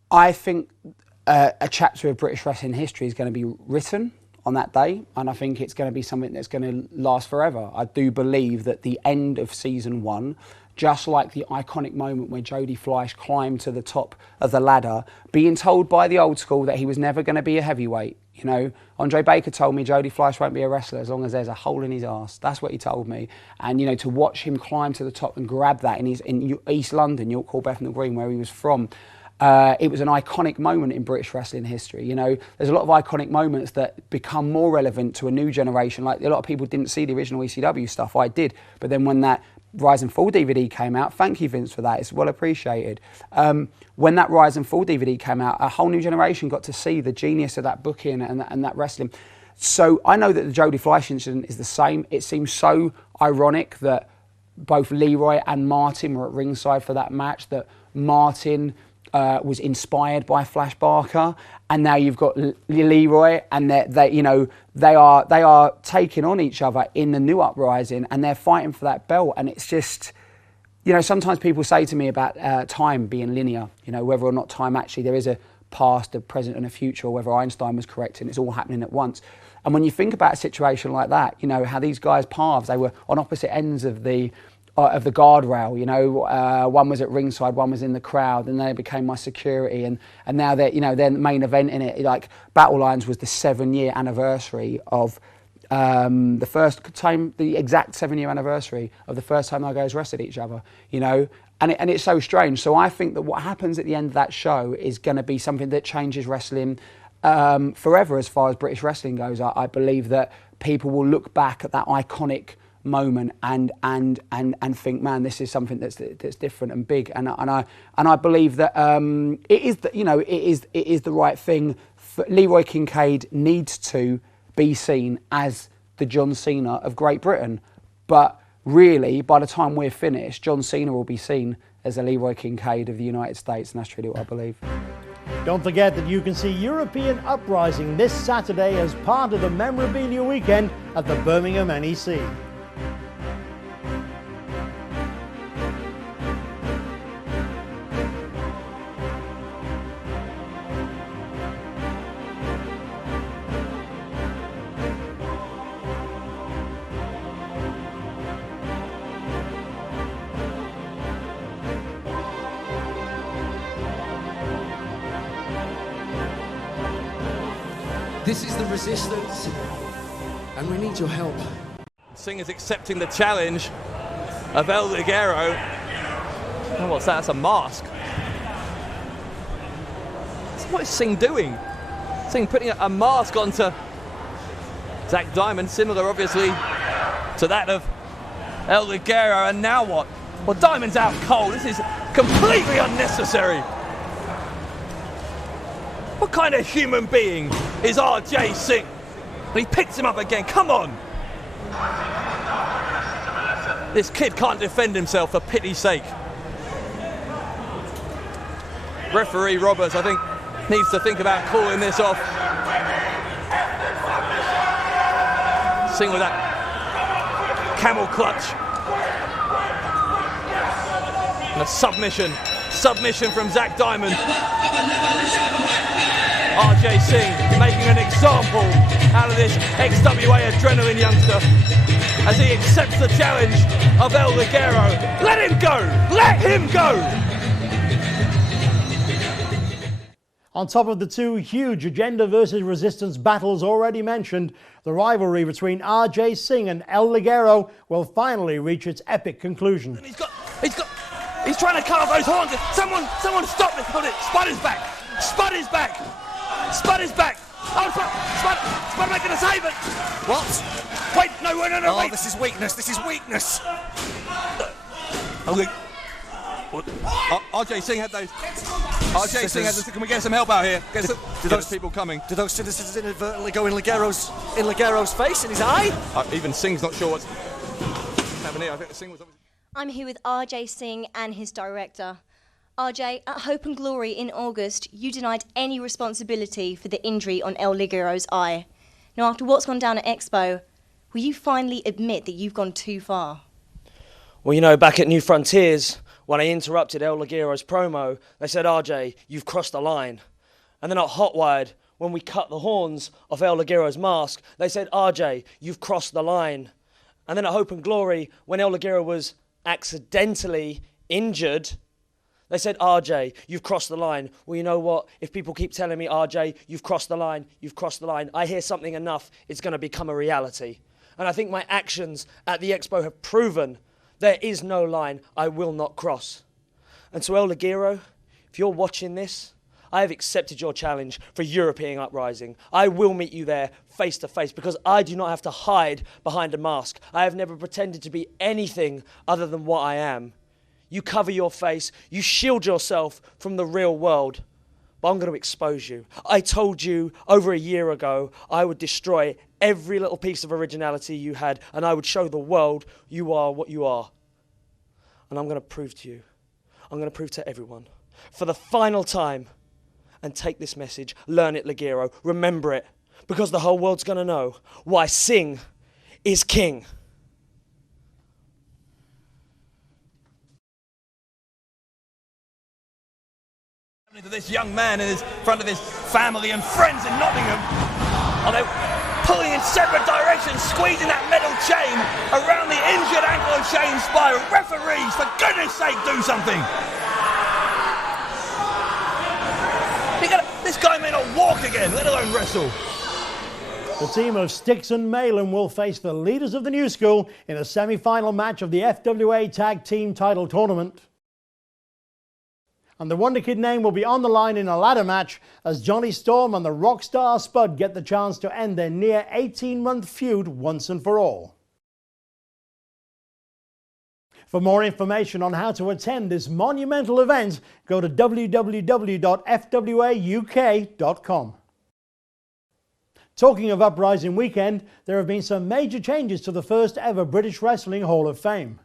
I think a chapter of British wrestling history is going to be written on that day, and I think it's going to be something that's going to last forever. I do believe that the end of season 1, just like the iconic moment where Jody Fleisch climbed to the top of the ladder, being told by the old school that he was never going to be a heavyweight. You know, Andre Baker told me Jody Fleisch won't be a wrestler as long as there's a hole in his arse. That's what he told me. And, you know, to watch him climb to the top and grab that in East London, York Hall, Bethnal Green, where he was from, it was an iconic moment in British wrestling history. You know, there's a lot of iconic moments that become more relevant to a new generation. Like, a lot of people didn't see the original ECW stuff. I did. But then when that Rise and Fall DVD came out, thank you, Vince, for that. It's well appreciated. When that Rise and Fall DVD came out, a whole new generation got to see the genius of that booking and that wrestling. So I know that the Jody Fleisch incident is the same. It seems so ironic that both Leroy and Martin were at ringside for that match, that Martin was inspired by Flash Barker, and now you've got Leroy, and they are taking on each other in the new uprising, and they're fighting for that belt. And it's just, you know, sometimes people say to me about time being linear, you know, whether or not time actually, there is a past, a present and a future, or whether Einstein was correct and it's all happening at once. And when you think about a situation like that, you know, how these guys' paths, they were on opposite ends of the guardrail, you know, one was at ringside, one was in the crowd, and they became my security, and now they're, you know, their main event in it, like Battle Lines was the 7-year anniversary of the exact 7-year anniversary of the first time our guys wrestled each other, you know, and it's so strange. So I think that what happens at the end of that show is going to be something that changes wrestling forever as far as British wrestling goes. I believe that people will look back at that iconic moment and think, man, this is something that's different and big, and I believe that it is the right thing. Leroy Kincaid needs to be seen as the John Cena of Great Britain. But really, by the time we're finished, John Cena will be seen as the Leroy Kincaid of the United States, and that's really what I believe. Don't forget that you can see European Uprising this Saturday as part of the Memorabilia Weekend at the Birmingham NEC. This is the resistance, and we need your help. Singer's accepting the challenge of El Ligero. Oh, what's that? That's a mask. What is Singh doing? Singh putting a mask onto Zach Diamond, similar obviously to that of El Ligero, and now what? Well, Diamond's out cold. This is completely unnecessary. What kind of human being is RJ Singh? And he picks him up again, come on! This kid can't defend himself, for pity's sake. Referee Roberts, I think, needs to think about calling this off. Singh with that camel clutch. And a submission from Zach Diamond. RJ Singh making an example out of this XWA adrenaline youngster as he accepts the challenge of El Ligero. Let him go! Let him go! On top of the two huge Agenda versus Resistance battles already mentioned, the rivalry between RJ Singh and El Ligero will finally reach its epic conclusion. He's trying to cut off those horns. Someone stop this. Spud is back. Spud is back. Spud is back. Oh, Spud making a save it. What? Wait, no, wait. Oh, this is weakness. RJ Singh had those. RJ Singh had those. Can we get some help out here? Get those people coming. Did those citizens inadvertently go in Ligero's face, in his eye? Even Singh's not sure what's happening here. I think Singh was obviously... I'm here with RJ Singh and his director. RJ, at Hope and Glory in August, you denied any responsibility for the injury on El Ligero's eye. Now, after what's gone down at Expo, will you finally admit that you've gone too far? Well, you know, back at New Frontiers, when I interrupted El Ligero's promo, they said, RJ, you've crossed the line. And then at Hotwired, when we cut the horns off El Ligero's mask, they said, RJ, you've crossed the line. And then at Hope and Glory, when El Ligero was accidentally injured, they said, RJ, you've crossed the line. Well, you know what? If people keep telling me, RJ, you've crossed the line, I hear something enough, it's going to become a reality. And I think my actions at the Expo have proven there is no line I will not cross. And so El Ligero, if you're watching this, I have accepted your challenge for European Uprising. I will meet you there face to face because I do not have to hide behind a mask. I have never pretended to be anything other than what I am. You cover your face, you shield yourself from the real world, but I'm going to expose you. I told you over a year ago I would destroy every little piece of originality you had and I would show the world you are what you are. And I'm going to prove to you, I'm going to prove to everyone, for the final time, and take this message, learn it, Ligero, remember it, because the whole world's going to know why Singh is king. To this young man in front of his family and friends in Nottingham, are they pulling in separate directions, squeezing that metal chain around the injured ankle and chain spiral? Referees, for goodness sake, do something! This guy may not walk again, let alone wrestle. The team of Styx and Malin will face the leaders of the new school in a semi-final match of the FWA Tag Team Title Tournament. And the Wonder Kid name will be on the line in a ladder match as Johnny Storm and the Rockstar Spud get the chance to end their near 18-month feud once and for all. For more information on how to attend this monumental event, go to www.fwauk.com. Talking of Uprising Weekend, there have been some major changes to the first ever British Wrestling Hall of Fame.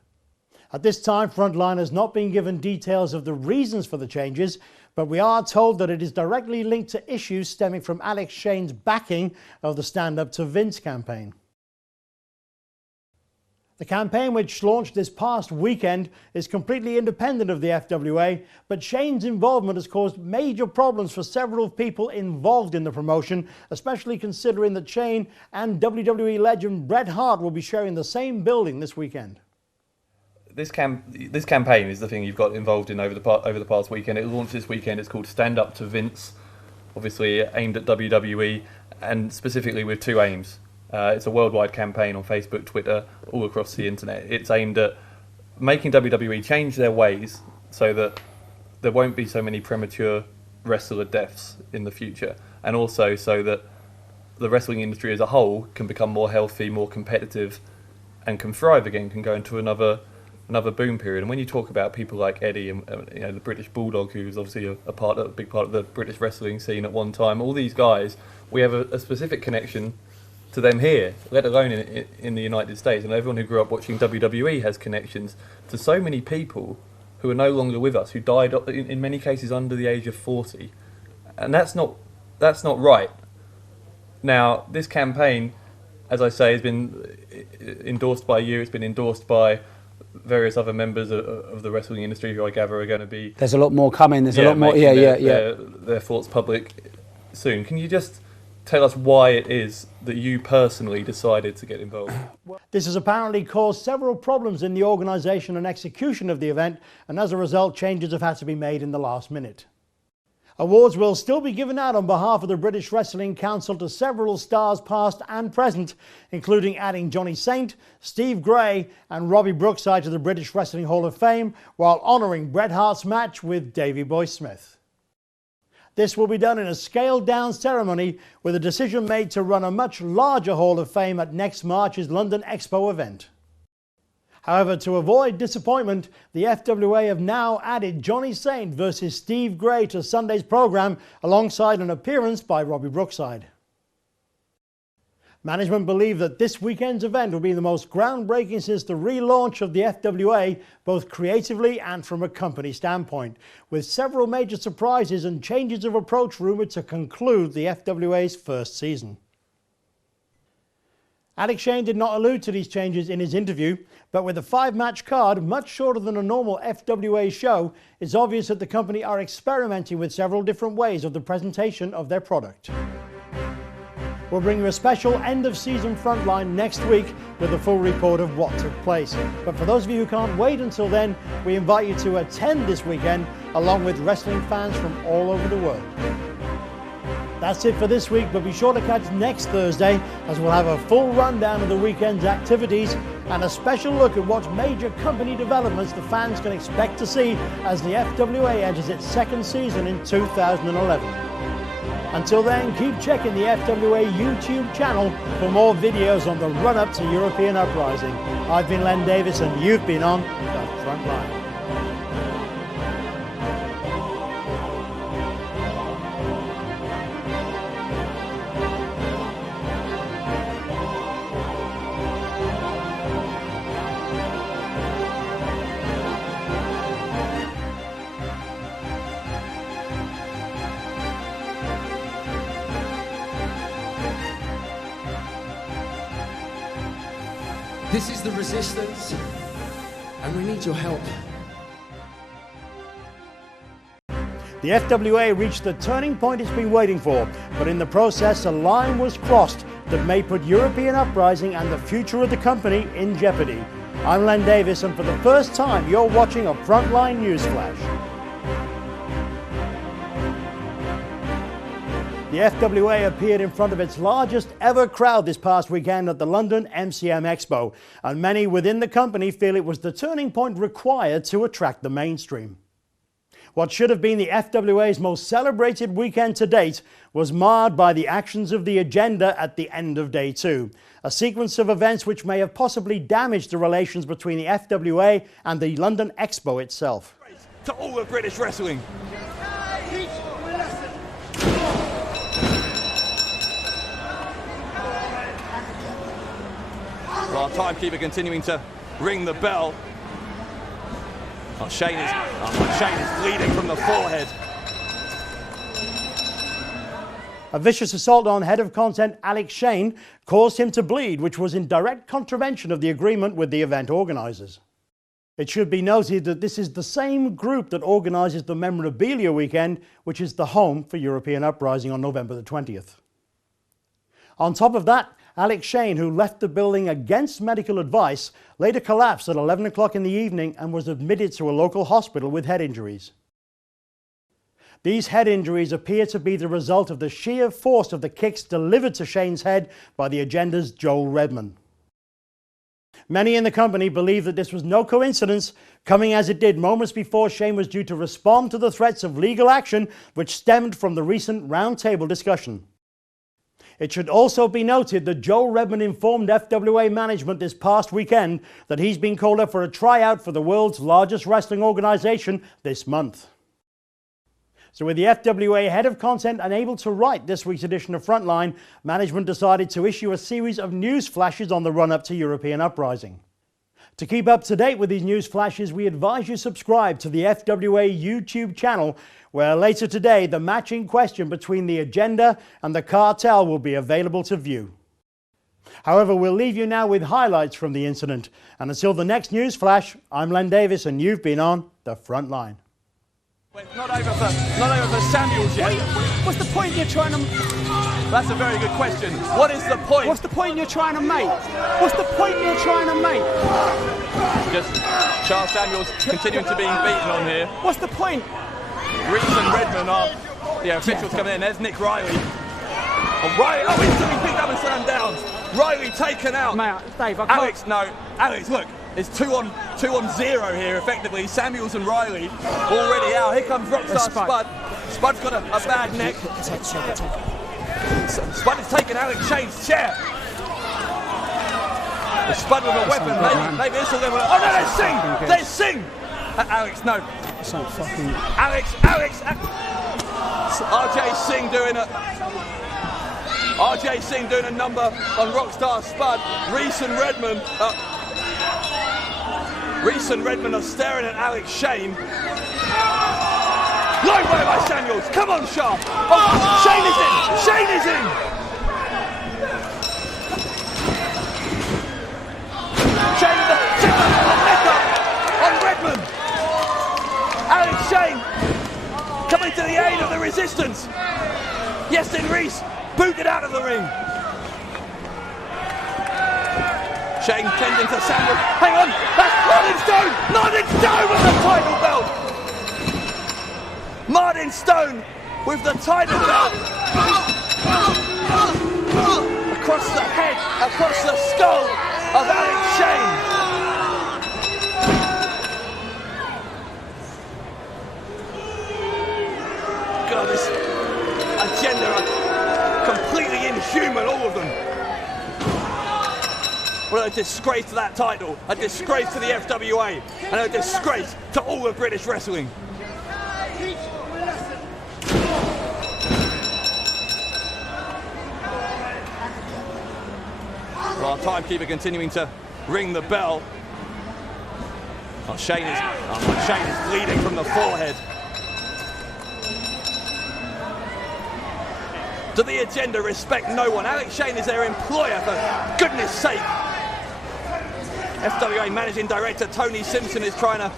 At this time, Frontline has not been given details of the reasons for the changes, but we are told that it is directly linked to issues stemming from Alex Shane's backing of the Stand Up to Vince campaign. The campaign, which launched this past weekend, is completely independent of the FWA, but Shane's involvement has caused major problems for several people involved in the promotion, especially considering that Shane and WWE legend Bret Hart will be sharing the same building this weekend. This campaign is the thing you've got involved in over the past weekend. It launched this weekend. It's called Stand Up to Vince, obviously aimed at WWE, and specifically with two aims. It's a worldwide campaign on Facebook, Twitter, all across the internet. It's aimed at making WWE change their ways so that there won't be so many premature wrestler deaths in the future, and also so that the wrestling industry as a whole can become more healthy, more competitive, and can thrive again, can go into another boom period. And when you talk about people like Eddie and the British Bulldog, who's obviously a big part of the British wrestling scene at one time, all these guys, we have a specific connection to them here, let alone in the United States. And everyone who grew up watching WWE has connections to so many people who are no longer with us, who died in many cases under the age of 40, and that's not right. Now, this campaign, as I say, has been endorsed by you. It's been endorsed by various other members of the wrestling industry, who I gather are going to be. There's a lot more coming. There's a lot more. Their thoughts public soon. Can you just tell us why it is that you personally decided to get involved? This has apparently caused several problems in the organisation and execution of the event, and as a result, changes have had to be made in the last minute. Awards will still be given out on behalf of the British Wrestling Council to several stars past and present, including adding Johnny Saint, Steve Gray and Robbie Brookside to the British Wrestling Hall of Fame, while honouring Bret Hart's match with Davey Boy Smith. This will be done in a scaled-down ceremony, with a decision made to run a much larger Hall of Fame at next March's London Expo event. However, to avoid disappointment, the FWA have now added Johnny Saint versus Steve Gray to Sunday's programme, alongside an appearance by Robbie Brookside. Management believe that this weekend's event will be the most groundbreaking since the relaunch of the FWA, both creatively and from a company standpoint, with several major surprises and changes of approach rumoured to conclude the FWA's first season. Alex Shane did not allude to these changes in his interview, but with a 5-match card, much shorter than a normal FWA show, it's obvious that the company are experimenting with several different ways of the presentation of their product. We'll bring you a special end-of-season Frontline next week with a full report of what took place. But for those of you who can't wait until then, we invite you to attend this weekend, along with wrestling fans from all over the world. That's it for this week, but be sure to catch next Thursday, as we'll have a full rundown of the weekend's activities and a special look at what major company developments the fans can expect to see as the FWA enters its second season in 2011. Until then, keep checking the FWA YouTube channel for more videos on the run-up to European Uprising. I've been Len Davis and you've been on The Frontline. This is the resistance, and we need your help. The FWA reached the turning point it's been waiting for, but in the process a line was crossed that may put European Uprising and the future of the company in jeopardy. I'm Len Davis, and for the first time you're watching a Frontline Newsflash. The FWA appeared in front of its largest ever crowd this past weekend at the London MCM Expo, and many within the company feel it was the turning point required to attract the mainstream. What should have been the FWA's most celebrated weekend to date was marred by the actions of the agenda at the end of day 2, a sequence of events which may have possibly damaged the relations between the FWA and the London Expo itself. To all of British wrestling. Well, our timekeeper continuing to ring the bell. Oh, Shane is bleeding from the forehead. A vicious assault on head of content Alex Shane caused him to bleed, which was in direct contravention of the agreement with the event organisers. It should be noted that this is the same group that organises the Memorabilia Weekend, which is the home for European Uprising on November the 20th. On top of that, Alex Shane, who left the building against medical advice, later collapsed at 11 o'clock in the evening and was admitted to a local hospital with head injuries. These head injuries appear to be the result of the sheer force of the kicks delivered to Shane's head by the Agenda's Joel Redman. Many in the company believe that this was no coincidence, coming as it did moments before Shane was due to respond to the threats of legal action which stemmed from the recent roundtable discussion. It should also be noted that Joel Redman informed FWA management this past weekend that he's been called up for a tryout for the world's largest wrestling organisation this month. So with the FWA head of content unable to write this week's edition of Frontline, management decided to issue a series of news flashes on the run-up to European Uprising. To keep up to date with these news flashes, we advise you subscribe to the FWA YouTube channel, where later today the matching question between the Agenda and the cartel will be available to view. However, we'll leave you now with highlights from the incident. And until the next news flash, I'm Len Davis and you've been on The Frontline. Not over for Samuels yet. What's the point you're trying to... That's a very good question. What is the point? What's the point you're trying to make? What's the point you're trying to make? Just Charles Samuels continuing to being beaten on here. What's the point? Reese and Redman are the officials coming in. There's Nick Riley. Oh, Riley, instantly picked up and slammed down. Riley taken out. Mate, Dave, I can't... Alex, no. Alex, look. It's 2 on 0 here, effectively. Samuels and Riley already out. Here comes Rockstar Spud. Spud's got a bad neck. Spud has taken Alex Shane's chair. The Spud with a weapon. Maybe this will level. Oh no, there's Singh! There's Singh! Alex, no. Alex. RJ Singh doing a number on Rockstar Spud. Reese and Redman are staring at Alex Shane. Line way by Samuels. Come on, Sharp. Oh, Shane is in. Shane is in. Shane with the neck up on Redman. Alex Shane coming to the aid of the resistance. Yestin Reese booted out of the ring. Shane tending to Samuels. Hang on, that's Martin Stone! Martin Stone with the title belt! Martin Stone with the title belt! Across the head, across the skull of Alex Shane! God, this Agenda are completely inhuman, all of them. What a disgrace to that title, a disgrace to the FWA, and a disgrace to all of British wrestling. Well, our timekeeper continuing to ring the bell. Oh, Shane is bleeding from the forehead. Do the Agenda respect no one? Alex Shane is their employer, for goodness sake. FWA Managing Director Tony Simpson is trying to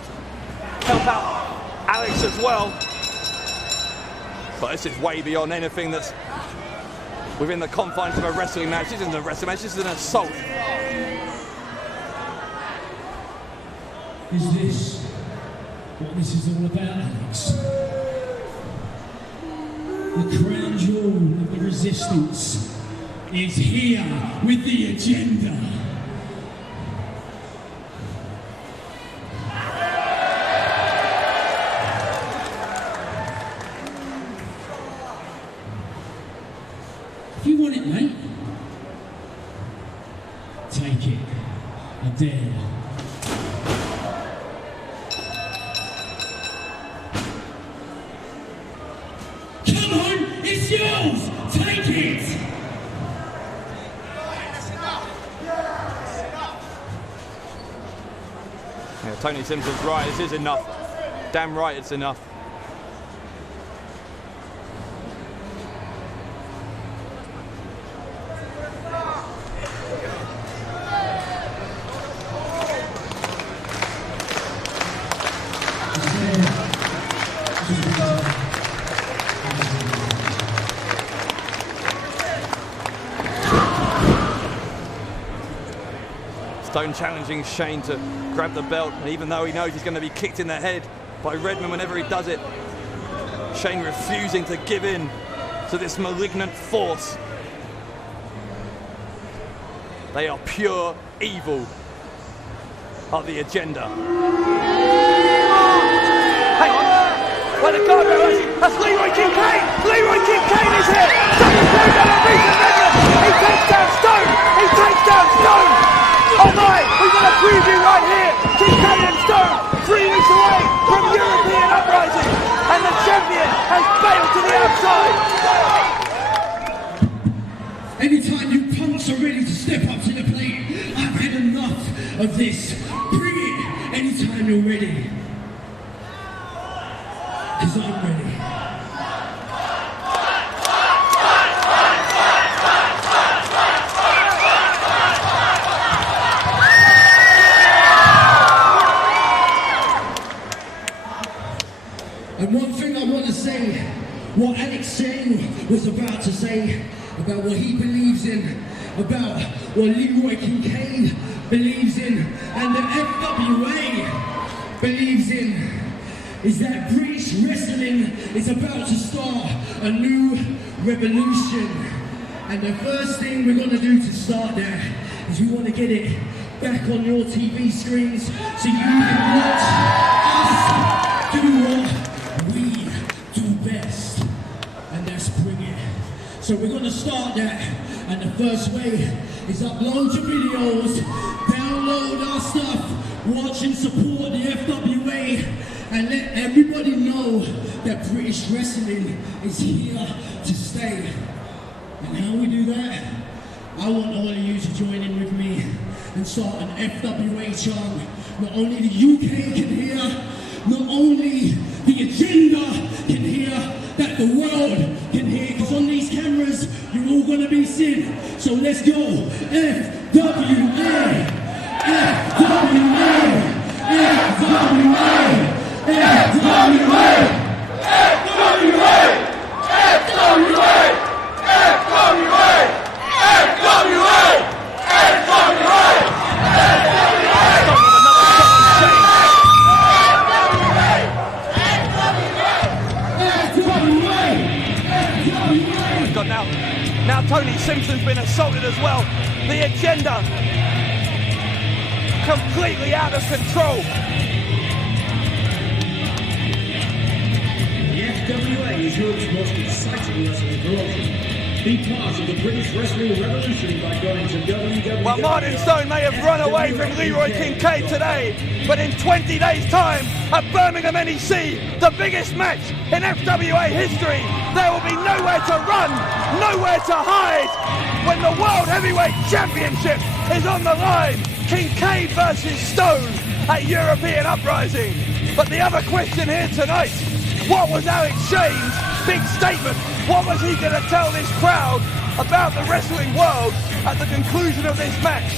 help out Alex as well. But this is way beyond anything that's within the confines of a wrestling match. This isn't a wrestling match, this is an assault. Is this what this is all about, Alex? The crown jewel of the resistance is here with the Agenda. If you want it, mate, take it. I dare. Come on, it's yours! Take it! Yeah, Tony Simpson's right, this is enough. Damn right it's enough. Stone challenging Shane to grab the belt, and even though he knows he's going to be kicked in the head by Redman whenever he does it, Shane refusing to give in to this malignant force. They are pure evil of the agenda. Hang on, where the guardrail is, that's Leroy Kincaid! Leroy Kincaid is here! He takes down Stone! He takes down Stone! Oh my! We've got a preview right here! Kincaid and Stone, 3 weeks away from European Uprising, and the champion has bailed to the outside! Anytime you punks are ready to step up to the plate, I've had enough of this. Bring it anytime you're ready. Because I'm ready. And one thing I want to say, what Alex Shane was about to say, about what he believes in, about what Leroy Kincaid believes in, and the FWA believes in, is that British wrestling is about to start a new revolution. And the first thing we're going to do to start that is we want to get it back on your TV screens so you can watch us do what we do best, and that's bring it. So we're going to start that, and the first way is upload your videos, download our stuff, watch and support the FWA, and let everybody know that British wrestling is here to stay. And how we do that? I want all of you to join in with me and start an FWA chant. Not only the UK can hear, not only the agenda can hear, that the world can hear, because on these cameras you're all going to be seen. So let's go. FWA! FWA! FWA! FWA! FWA! FWA! FWA! FWA! God, now Tony Simpson's been assaulted as well. The agenda completely out of control. The FWA is Europe's most exciting wrestling promotion. Be part of the British Wrestling Revolution by going to www. Well, Martin Stone may have run away from Leroy Kincaid today, but in 20 days' time, at Birmingham NEC, the biggest match in FWA history, there will be nowhere to run, nowhere to hide, when the World Heavyweight Championship is on the line. Kincaid versus Stone at European Uprising. But the other question here tonight, what was Alex Shane's big statement? What was he going to tell this crowd about the wrestling world at the conclusion of this match?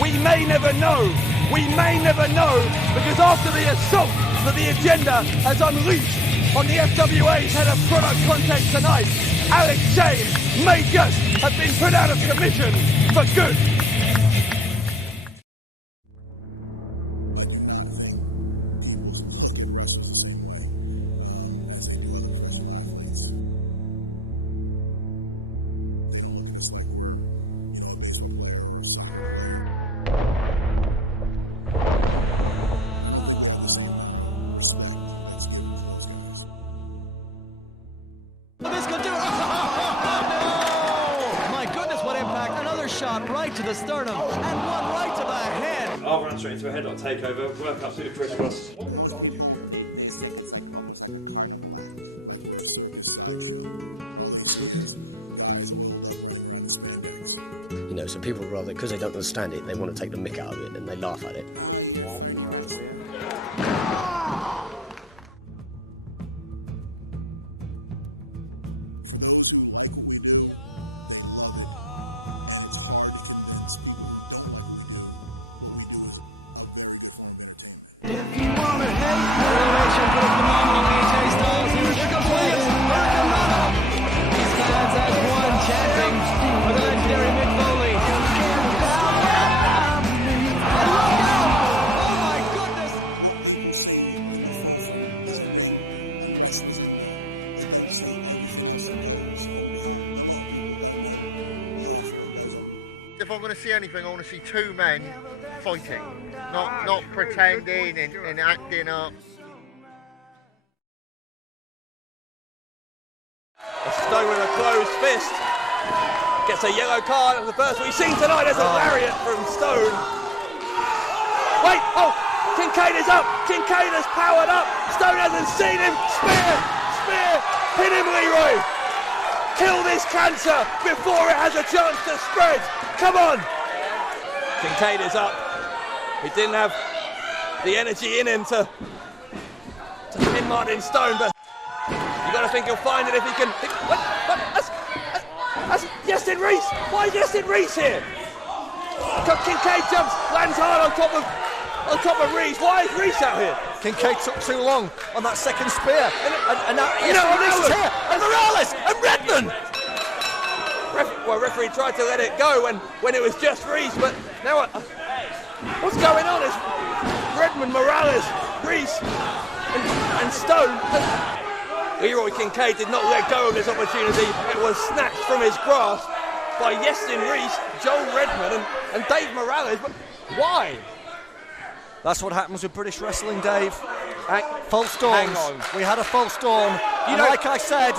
We may never know. We may never know, because after the assault that the agenda has unleashed on the FWA's head of product contact tonight, Alex Shane may just have been put out of commission for good. Right to the sternum and one right to the head. I'll run straight into a headlock takeover, work up through the crisscross. You know, so people rather, because they don't understand it, they want to take the mick out of it and they laugh at it. If I'm going to see anything, I want to see two men fighting, not pretending and acting up. Stone with a closed fist gets a yellow card. That's the first we've seen tonight. There's a lariat from Stone. Wait, oh, Kincaid is up. Kincaid has powered up. Stone hasn't seen him. Spear, hit him, Leroy. Kill this cancer before it has a chance to spread. Come on. Kincaid is up. He didn't have the energy in him to pin Martin Stone, but you got to think he'll find it if he can. What? That's Justin Reese. Why is Justin Reese here? Kincaid jumps, lands hard on top of Reese. Why is Reese out here? Kincaid took too long on that second spear, and now Reese is here, and Morales and Redmond. Referee tried to let it go when it was just Reese, but now what's going on is Redmond, Morales, Reese, and Stone. Leroy Kincaid did not let go of this opportunity. It was snatched from his grasp by Yestin Reese, Joel Redmond, and Dave Morales. But why? That's what happens with British wrestling, Dave. False dawns. We had a false dawn. Like I said,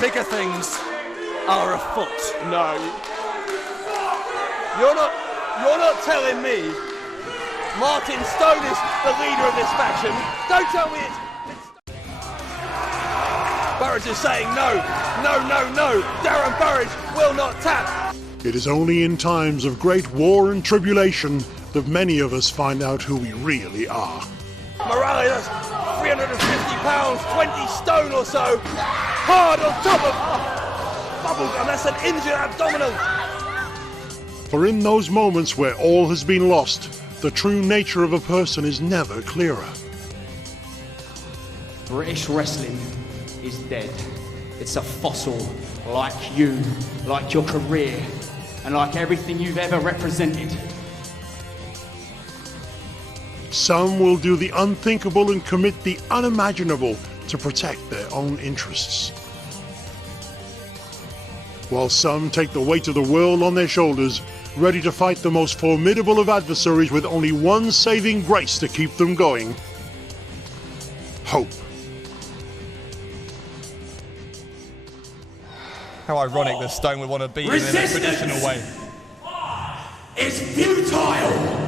bigger things are afoot. No. You're not telling me Martin Stone is the leader of this faction. Don't tell me it's Burridge is saying no. Darren Burridge will not tap. It is only in times of great war and tribulation that many of us find out who we really are. Morales, that's 350 pounds, 20 stone or so, hard on top of bubblegum. That's an injured abdominal. For in those moments where all has been lost, the true nature of a person is never clearer. British wrestling is dead. It's a fossil, like you, like your career, and like everything you've ever represented. Some will do the unthinkable and commit the unimaginable to protect their own interests. While some take the weight of the world on their shoulders, ready to fight the most formidable of adversaries with only one saving grace to keep them going: hope. How ironic that Stone would want to beat him in a traditional way. It's futile!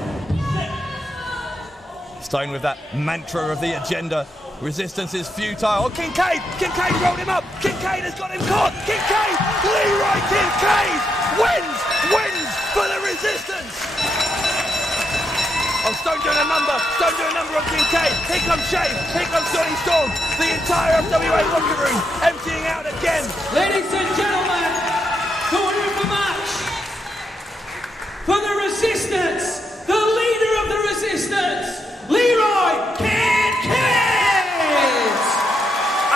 Stone with that mantra of the agenda. Resistance is futile. Oh, Kincaid rolled him up. Kincaid has got him caught. Kincaid, Leroy Kincaid wins for the resistance. Oh, Stone doing a number on Kincaid. Here comes Shane, here comes Johnny Storm. The entire FWA locker room emptying out again. Ladies and gentlemen, the winner of the match for the resistance, the leader of the resistance, Leroy Kincaid!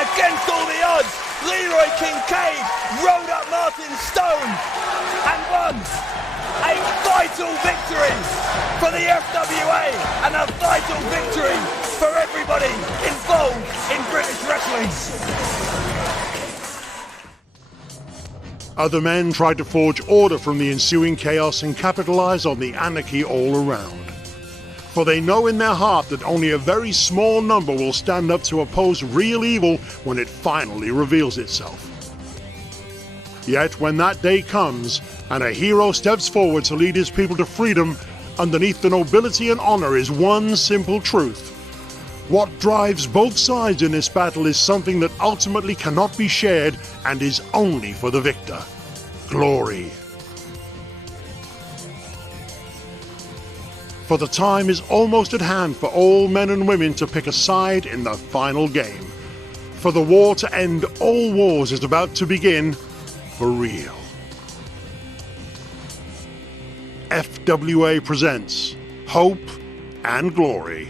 Against all the odds, Leroy Kincaid rolled up Martin Stone and won a vital victory for the FWA and a vital victory for everybody involved in British wrestling. Other men tried to forge order from the ensuing chaos and capitalize on the anarchy all around. For they know in their heart that only a very small number will stand up to oppose real evil when it finally reveals itself. Yet when that day comes and a hero steps forward to lead his people to freedom, underneath the nobility and honor is one simple truth. What drives both sides in this battle is something that ultimately cannot be shared and is only for the victor: glory. For the time is almost at hand for all men and women to pick a side in the final game. For the war to end all wars is about to begin for real. FWA presents Hope and Glory.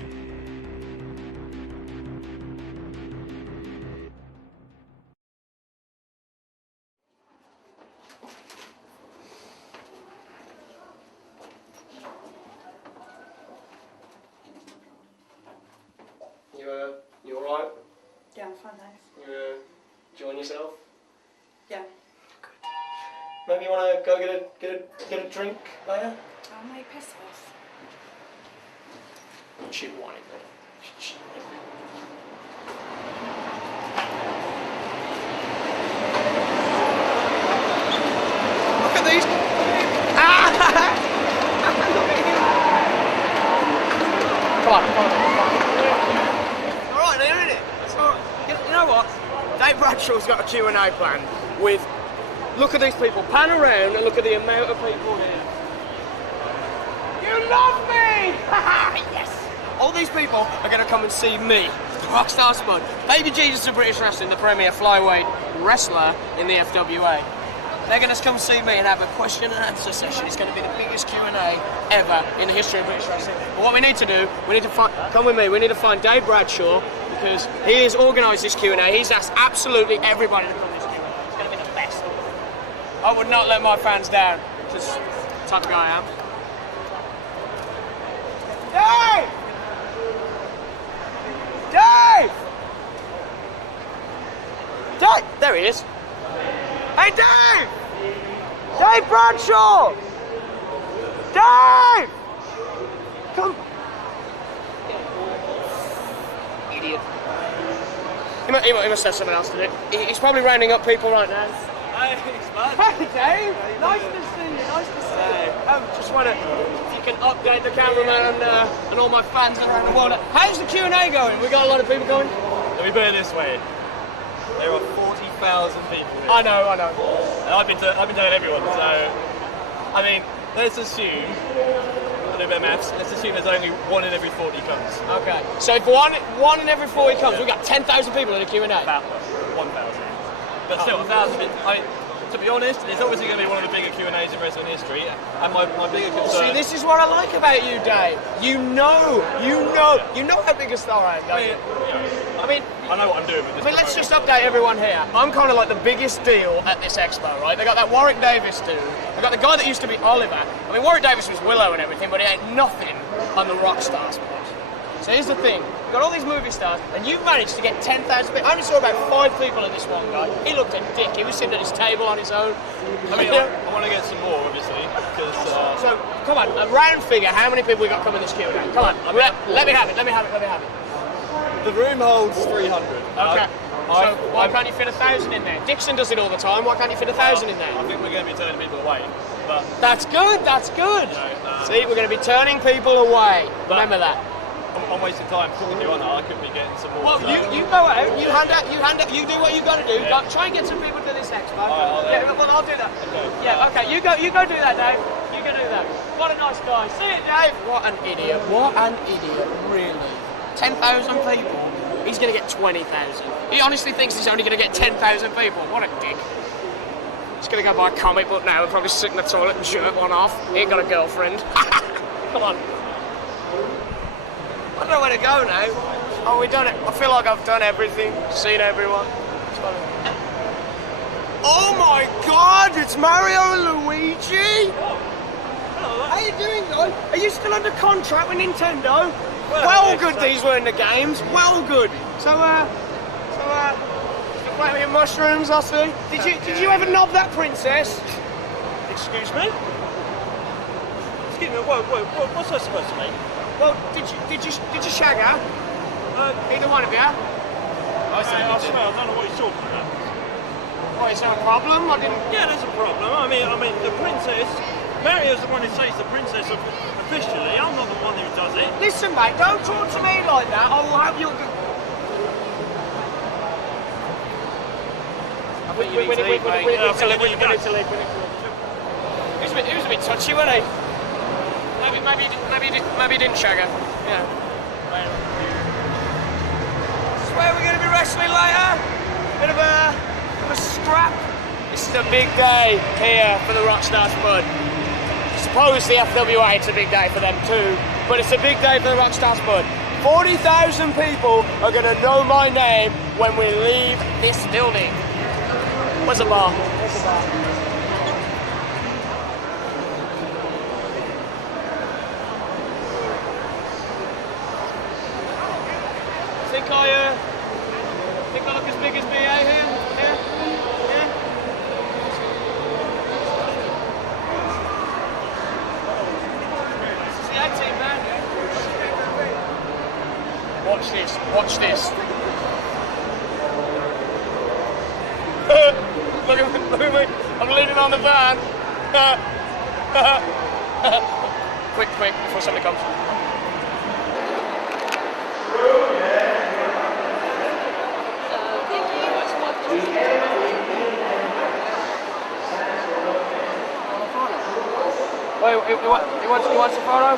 You alright? Yeah, I'm fine, thanks. You enjoying yourself? Yeah. Maybe you want to go get a drink later? Oh, mate, piss off. Cheap wine, mate. Look at these. Come on. Alright, they're in it. That's all right. You know what? Dave Bradshaw's got a Q&A plan with, look at these people, pan around and look at the amount of people here. You love me! Yes! All these people are going to come and see me, the Rockstar Spud, Baby Jesus of British Wrestling, the premier flyweight wrestler in the FWA. They're going to come see me and have a question and answer session. It's going to be the biggest Q&A ever in the history of British wrestling. But what we need to do, we need to find, come with me, we need to find Dave Bradshaw, because he has organised this Q&A. He's asked absolutely everybody to come to this Q&A. It's going to be the best. I would not let my fans down. Just the type of guy I am. Dave! Dave! Dave! There he is. Hey, Dave! Dave Bradshaw! Dave! Come. Idiot. He must have something else to do. He's probably rounding up people right now. Hey, thanks, man. Hey, Dave! Nice to see you, nice to see you. Just wonder if you can update the cameraman and all my fans around the world. How's the Q&A going? We got a lot of people going? Let me put it this way. There are 40,000 people here. I know. And I've been telling everyone, so... I mean, let's assume... I do a bit of maths. Let's assume there's only 1 in every 40 comes. Okay. So if one in every 40 comes, we've got 10,000 people in the Q&A. About 1,000. But still, 1,000... to be honest, it's obviously going to be one of the bigger Q&As in wrestling history, and my bigger concern... See, this is what I like about you, Dave. You know how big a star I am, don't you? I mean, I know what I'm doing with this. I mean, let's just update everyone here. I'm kind of like the biggest deal at this expo, right? They got that Warwick Davis dude. They got the guy that used to be Oliver. I mean, Warwick Davis was Willow and everything, but he ain't nothing on the Rockstar spot. So here's the thing. We've got all these movie stars, and you've managed to get 10,000 people. I only saw about 5 people in this one guy. He looked a dick. He was sitting at his table on his own. I mean, I want to get some more, obviously, because... So, come on, a round figure. How many people we got coming this Q&A? Come on, let me have it. The room holds 300. Okay. So why can't you fit 1,000 in there? Dixon does it all the time. Why can't you fit 1,000 in there? I think we're going to be turning people away. But that's good. See, we're going to be turning people away. Remember that. I'm wasting time talking to you, aren't I? I could be getting some more. Well, you go out, you hand out, you do what you got to do. Yeah. Try and get some people to this expo. Well, I'll do that. Okay. Yeah, okay. You go do that, Dave. You go do that. What a nice guy. See it, Dave. What an idiot. Really. 10,000 people. He's going to get 20,000. He honestly thinks he's only going to get 10,000 people. What a dick. He's going to go buy a comic book now and probably sit in the toilet and jerk one off. He ain't got a girlfriend. Come on. I don't know where to go now. Oh, we've done it. I feel like I've done everything, seen everyone. Oh my God, it's Mario and Luigi! Hello. How you doing, guys? Are you still under contract with Nintendo? Well good these were in the games. Well good. So playing with your mushrooms, I see. Did you ever knob that princess? Excuse me? Excuse me, what's that supposed to mean? Well, did you shag her? Either one of you? I don't know what you're talking about. What, is there a problem? Yeah, there's a problem. I mean, the princess. Mario's the one who says the princess officially. I'm not the one who does it. Listen, mate, don't talk to me like that. I will have your. We need to leave. He was a bit touchy, wasn't he? maybe you didn't shag her. Yeah. This is where we're going to be wrestling later. Bit of a scrap. This is a big day here for the Rockstars Spud. I suppose the FWA, it's a big day for them too, but it's a big day for the Rockstars Spud. 40,000 people are going to know my name when we leave this building. Where's the bar? Where's the bar? Think I look as big as BA here? Yeah? Yeah? This is the 18 man. Watch this, watch this. Look at me, I'm leaning on the van. Quick, before somebody comes. Wait, he wants a photo?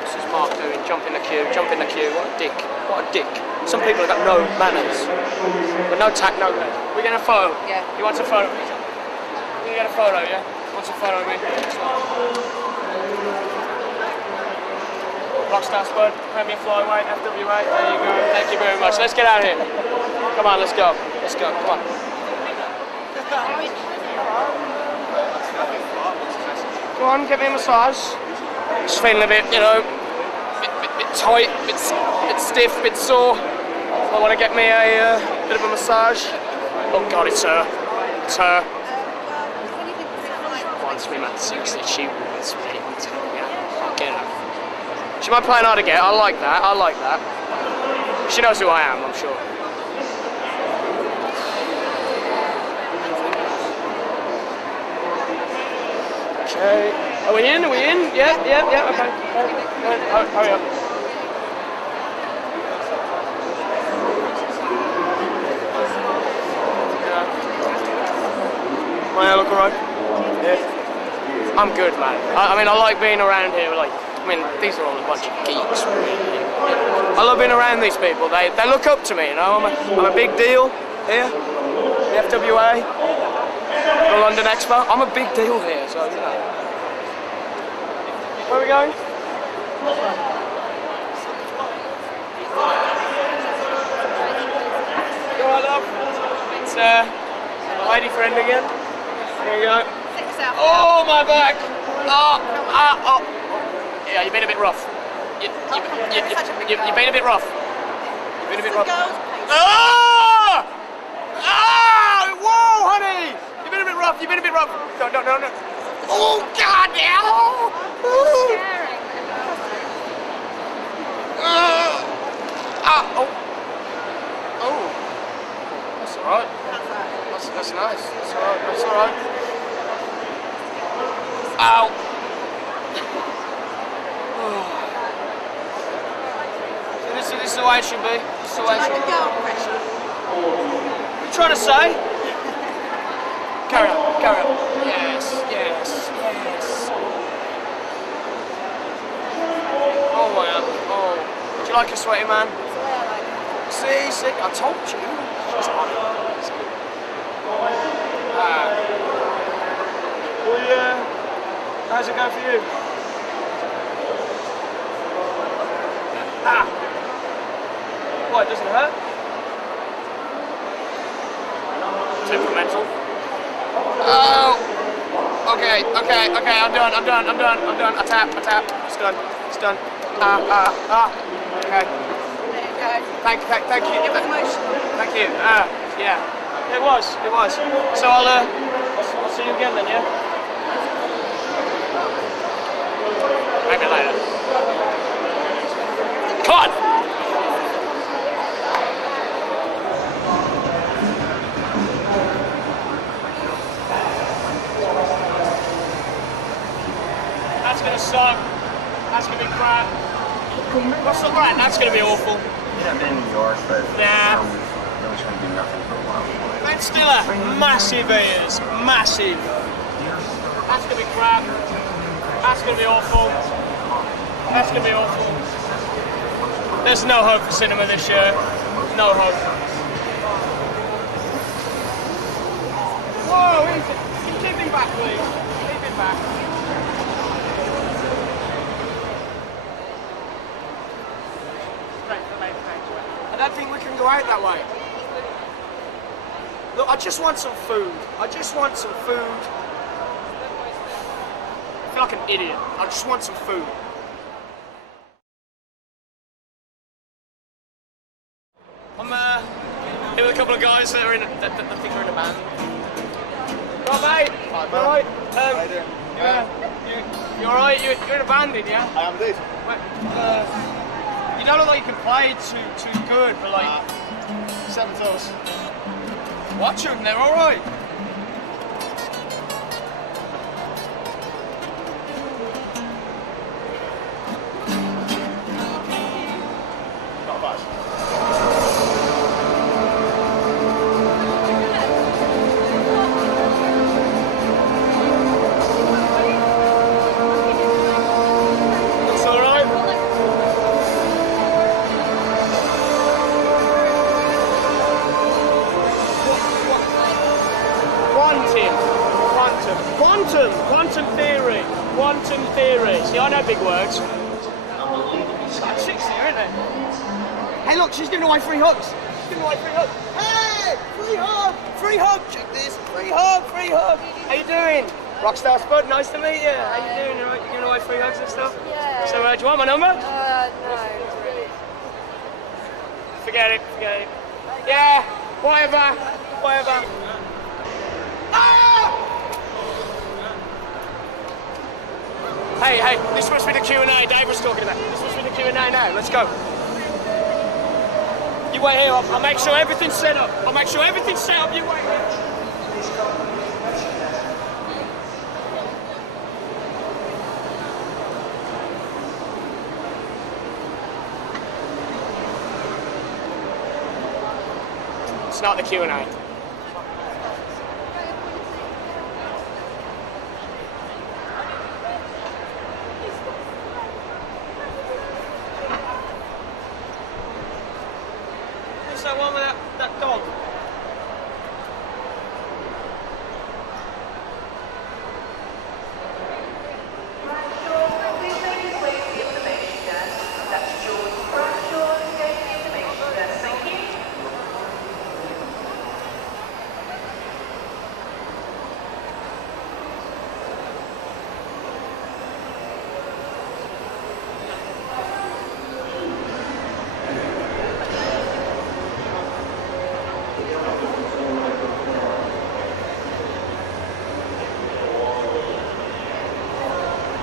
This is Mark doing, jump in the queue. What a dick, what a dick. Some people have got no manners. But no tact, no manners. We get a photo? Yeah. He wants a photo? We get a photo, yeah? Wants a photo of me? Rockstar Spud, Premier Flyweight, FWA, there you go. Thank you very much. Let's get out of here. Come on, let's go. Let's go, come on. Go on, give me a massage. Just feeling a bit, you know, bit tight, bit stiff, bit sore. I want to get me a bit of a massage. Oh God, it's her. It's her. Wants me, man. Seriously, she wants me. I'll get her. She might play hard to get. I like that. I like that. She knows who I am, I'm sure. Okay. Are we in? Are we in? Yeah, okay. Hurry up. Yeah. My hair look alright? Yeah. I'm good, man. I mean, I like being around here. Like, I mean, these are all a bunch of geeks, really. I love being around these people. They look up to me, you know. I'm a big deal here. The FWA. The London Expo. I'm a big deal here, so you know. Where are we going? You alright, love? It's my lady friend again. There you go. Oh, my back! Oh. Yeah, you've been a bit rough. You've been a bit rough. You've been a bit rough. Oh! Whoa, honey! You've been a bit rough. No. Oh, God, now! Oh. That's alright. That's nice. That's alright. Ow. This is the way it should be. This is the way it should be. What are you trying to say? Carry on. Yes. Oh my God. Oh. Do you like a sweaty man? See, I told you. She's hot. Well, yeah. How's it go for you? What, does it hurt? Temperamental. Oh! Okay, I'm done. I tap. It's done. Okay. Thank you. It was emotional. Thank you. Yeah. It was. So I'll see you again then, yeah? Maybe later. Cut! That's gonna suck. That's gonna be crap. What's so bad? That's gonna be awful. Yeah, I've been in New York, but nah. It's gonna be nothing for a while. Ben Stiller, massive ears, massive. That's gonna be crap. That's gonna be awful. That's going to be awful. There's no hope for cinema this year. No hope. Whoa, easy. Keep him back, please. Keep him back. I don't think we can go out that way. Look, I just want some food. I just want some food. I feel like an idiot. I just want some food. I'm here with a couple of guys that are in. That think are in a band. Oh, mate. Hi, you alright? How you doing? You alright? You're in a band, didn't you? I am indeed. You don't look like you can play too good, but like 7 toes. Watch them, they're alright. Not bad. Looks alright. Quantum theory. See, I know big words. It's like 60, isn't it? Hey, look, she's giving away free hugs. She's giving away free hugs. Hey, free hug, free hug. Check this, free hug, free hug. How you doing? Rockstar Spud, nice to meet you. How you doing? You giving away free hugs and stuff? Yeah. So, do you want my number? No, not really. Forget it. Yeah, whatever. Ah! Hey, this must be the Q&A Dave was talking about. This must be the Q&A now. Let's go. You wait here. I'll make sure everything's set up. You wait here. It's not the Q&A. That one with that dog.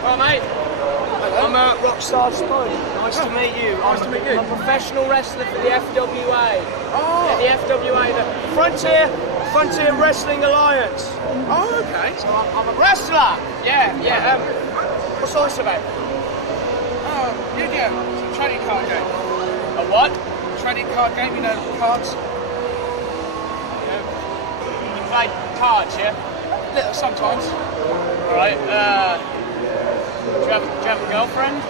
Well, mate, I'm Rockstar Spud. Nice to meet you. I'm a professional wrestler for the FWA. Oh. Yeah, the FWA, the Fratton Wrestling Alliance. Oh, okay. So I'm a wrestler. Yeah. What's all this about? Yeah. It's a trading card game. A what? Trading card game, you know, cards. You play cards, yeah? Little, sometimes. All right. Do you have a girlfriend?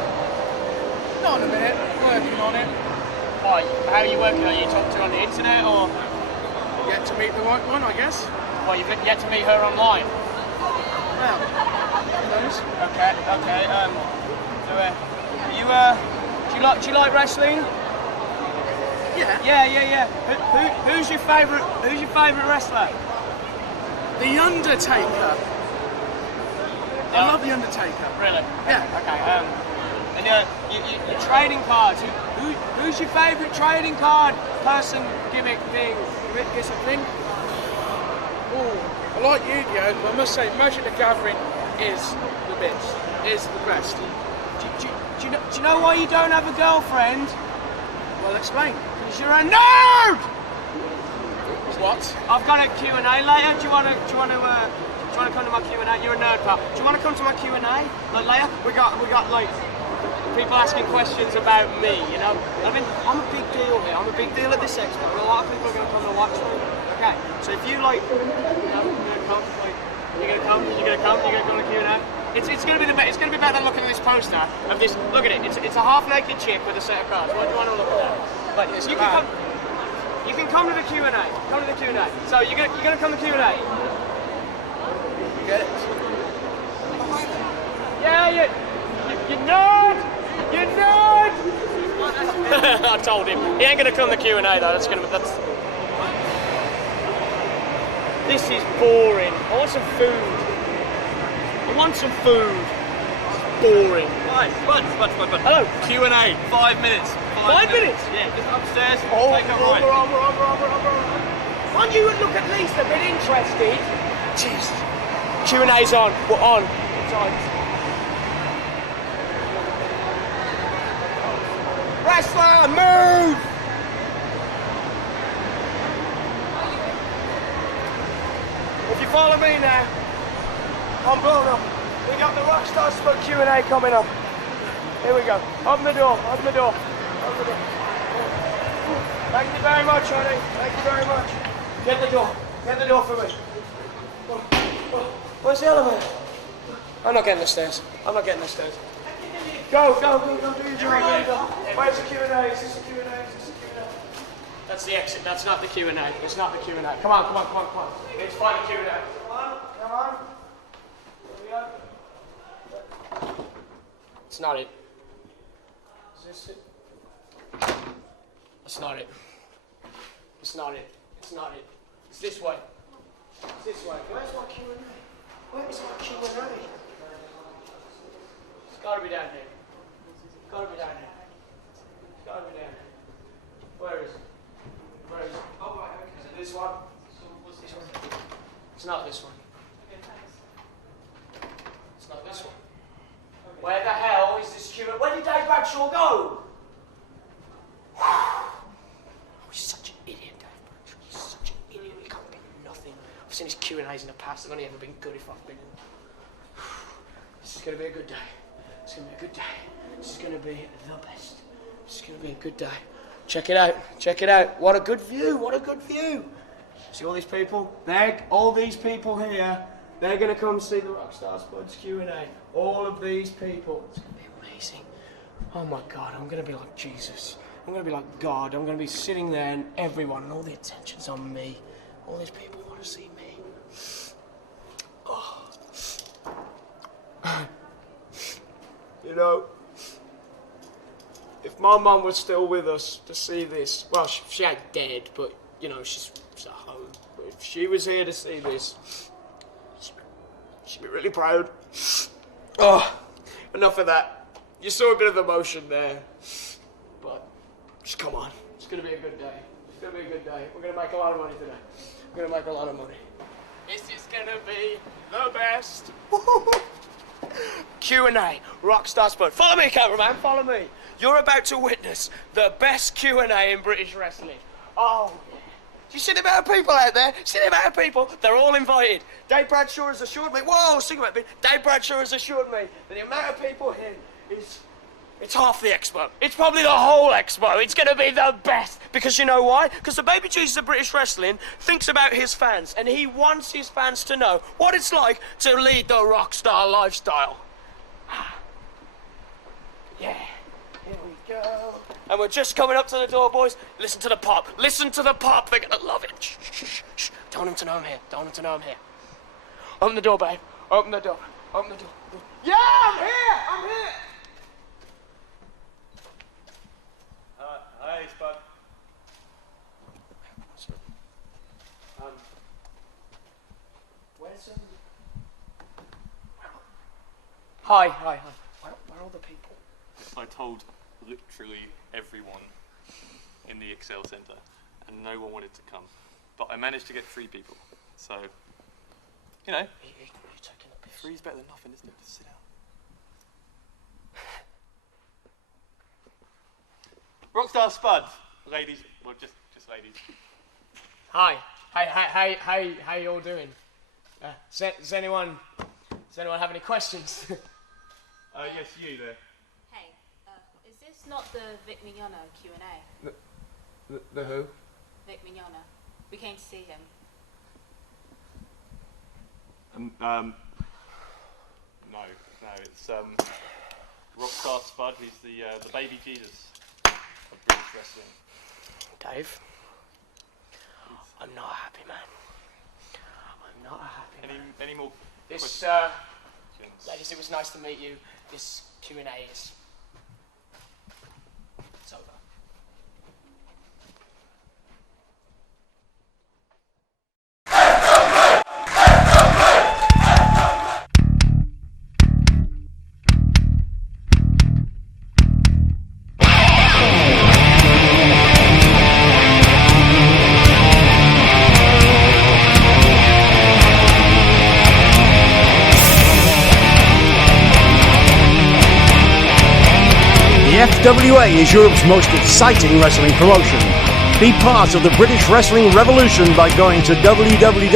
Not in a minute. Working on it. Oh, how are you working? Are you talking to her on the internet or? Yet to meet the right one, I guess. Well, you've yet to meet her online. Well, who knows? Okay. Do you like wrestling? Yeah. Who's your favourite wrestler? The Undertaker. I love The Undertaker. Really? Yeah. Okay. And you're trading cards. Who's your favourite trading card person? Gimmick thing. Give something. Oh, I like Yu-Gi-Oh, but I must say, Magic the Gathering is the best. Is the best. Do you know why you don't have a girlfriend? Well, explain. Because you're a nerd. What? I've got a Q&A later. Do you want to come to my Q&A? You're a nerd, pal. Do you want to come to my Q&A? Like later, we got like people asking questions about me. You know, I mean, I'm a big deal here. I'm a big deal at this expo. A lot of people are going to come to watch me. Okay, so if you like, you're going to come to the Q&A. It's going to be it's going to be better than looking at this poster of this. Look at it. It's a half-naked chick with a set of cards. Why do you want to look at that? Like you can come to the Q&A. Come to the Q&A. So you're going to come to the Q&A. Get it? Yeah, you nerd. You nerd. I told him he ain't going to come to the Q&A though. That's. This is boring. I want some food. I want some food. It's boring. Right, but. Hello. Q&A, 5 minutes. 5 minutes? Yeah, just upstairs. Oh, take a right. Why don't you look at least a bit interested? Jeez. Q&A's on. We're on. It's on. Wrestler, move! If you follow me now, I'm blown up. We got the Rockstar Spud Q&A coming up. Here we go. Open the door, open the door. Open the door. Thank you very much, honey. Thank you very much. Get the door. Get the door for me. Where's the elevator? I'm not getting the stairs. I'm not getting the stairs. Go, do your job. Where's the Q&A? Is this the Q&A? Is this the Q&A? That's the exit. That's not the Q&A. It's not the Q&A. Come on. Let's find the Q&A. Come on. Here we go. It's not it. Is this it? That's not it. It's not it. It's not it. It's this way. It's this way. Where's my Q&A? Where is my Q&A? It's got to be down here. It's got to be down here. It's got to be down here. Where is it? Where is it? Oh, right, okay. Is it this one? What's this one? It's not this one. It's not this one. Where the hell is this Q&A? Where did Dave Bradshaw go? Oh, he's such an idiot, Dave Bradshaw. He's such an idiot. He can't be nothing. I've seen his Q&As in the past. They've only ever been good if I've been in them. This is going to be a good day. It's going to be a good day. This is going to be the best. This is going to be a good day. Check it out. Check it out. What a good view. What a good view. See all these people? All these people here, they're going to come see the Rockstar Spuds Q&A. All of these people. It's going to be amazing. Oh my God, I'm going to be like Jesus. I'm going to be like God. I'm going to be sitting there and everyone, and all the attention's on me. All these people want to see me. Oh. You know, if my mum was still with us to see this, well, she ain't dead, but, you know, she's at home. But if she was here to see this, she'd be really proud. Oh, enough of that. You saw a bit of emotion there. But just come on. It's going to be a good day. It's going to be a good day. We're going to make a lot of money today. We're going to make a lot of money. This is going to be the best. Q&A, Rockstar Spud. Follow me, cameraman, follow me. You're about to witness the best Q&A in British wrestling. Oh, yeah. Do you see the amount of people out there? See the amount of people? They're all invited. Dave Bradshaw has assured me, whoa, sing about me. Dave Bradshaw has assured me that the amount of people here is, it's half the expo. It's probably the whole expo. It's going to be the best. Because you know why? Because the baby Jesus of British wrestling thinks about his fans, and he wants his fans to know what it's like to lead the rock star lifestyle. Yeah, here we go. And we're just coming up to the door, boys. Listen to the pop. Listen to the pop. They're going to love it. Shh, shh, shh, shh. Don't want them to know I'm here. Don't want them to know I'm here. Open the door, babe. Open the door. Open the door. Yeah, I'm here. I'm here. Hey, Spud. Where's Hi. Where are all the people? I told literally everyone in the Excel Centre, and no one wanted to come. But I managed to get 3 people. So, you know, You're taking the piss. 3's better than nothing, isn't it? Just sit down. Rockstar Spud, ladies. Well, just ladies. Hi. How you all doing? Does anyone have any questions? Yes, you there. Hey, is this not the Vic Mignogna Q&A? The who? Vic Mignogna. We came to see him. No, it's Rockstar Spud. He's the baby Jesus of British wrestling. Dave, I'm not happy, man. I'm not happy. Any more? This, ladies, it was nice to meet you. This Q&A is. It's over. FWA is Europe's most exciting wrestling promotion. Be part of the British wrestling revolution by going to www.fwauk.com.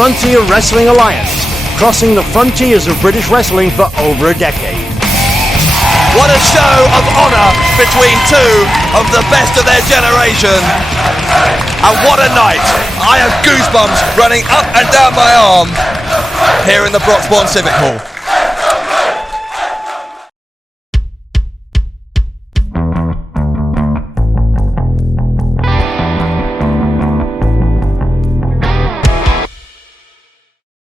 Frontier Wrestling Alliance, crossing the frontiers of British wrestling for over a decade. What a show of honour between two of the best of their generation. And what a night. I have goosebumps running up and down my arm here in the Portsmouth Civic Hall.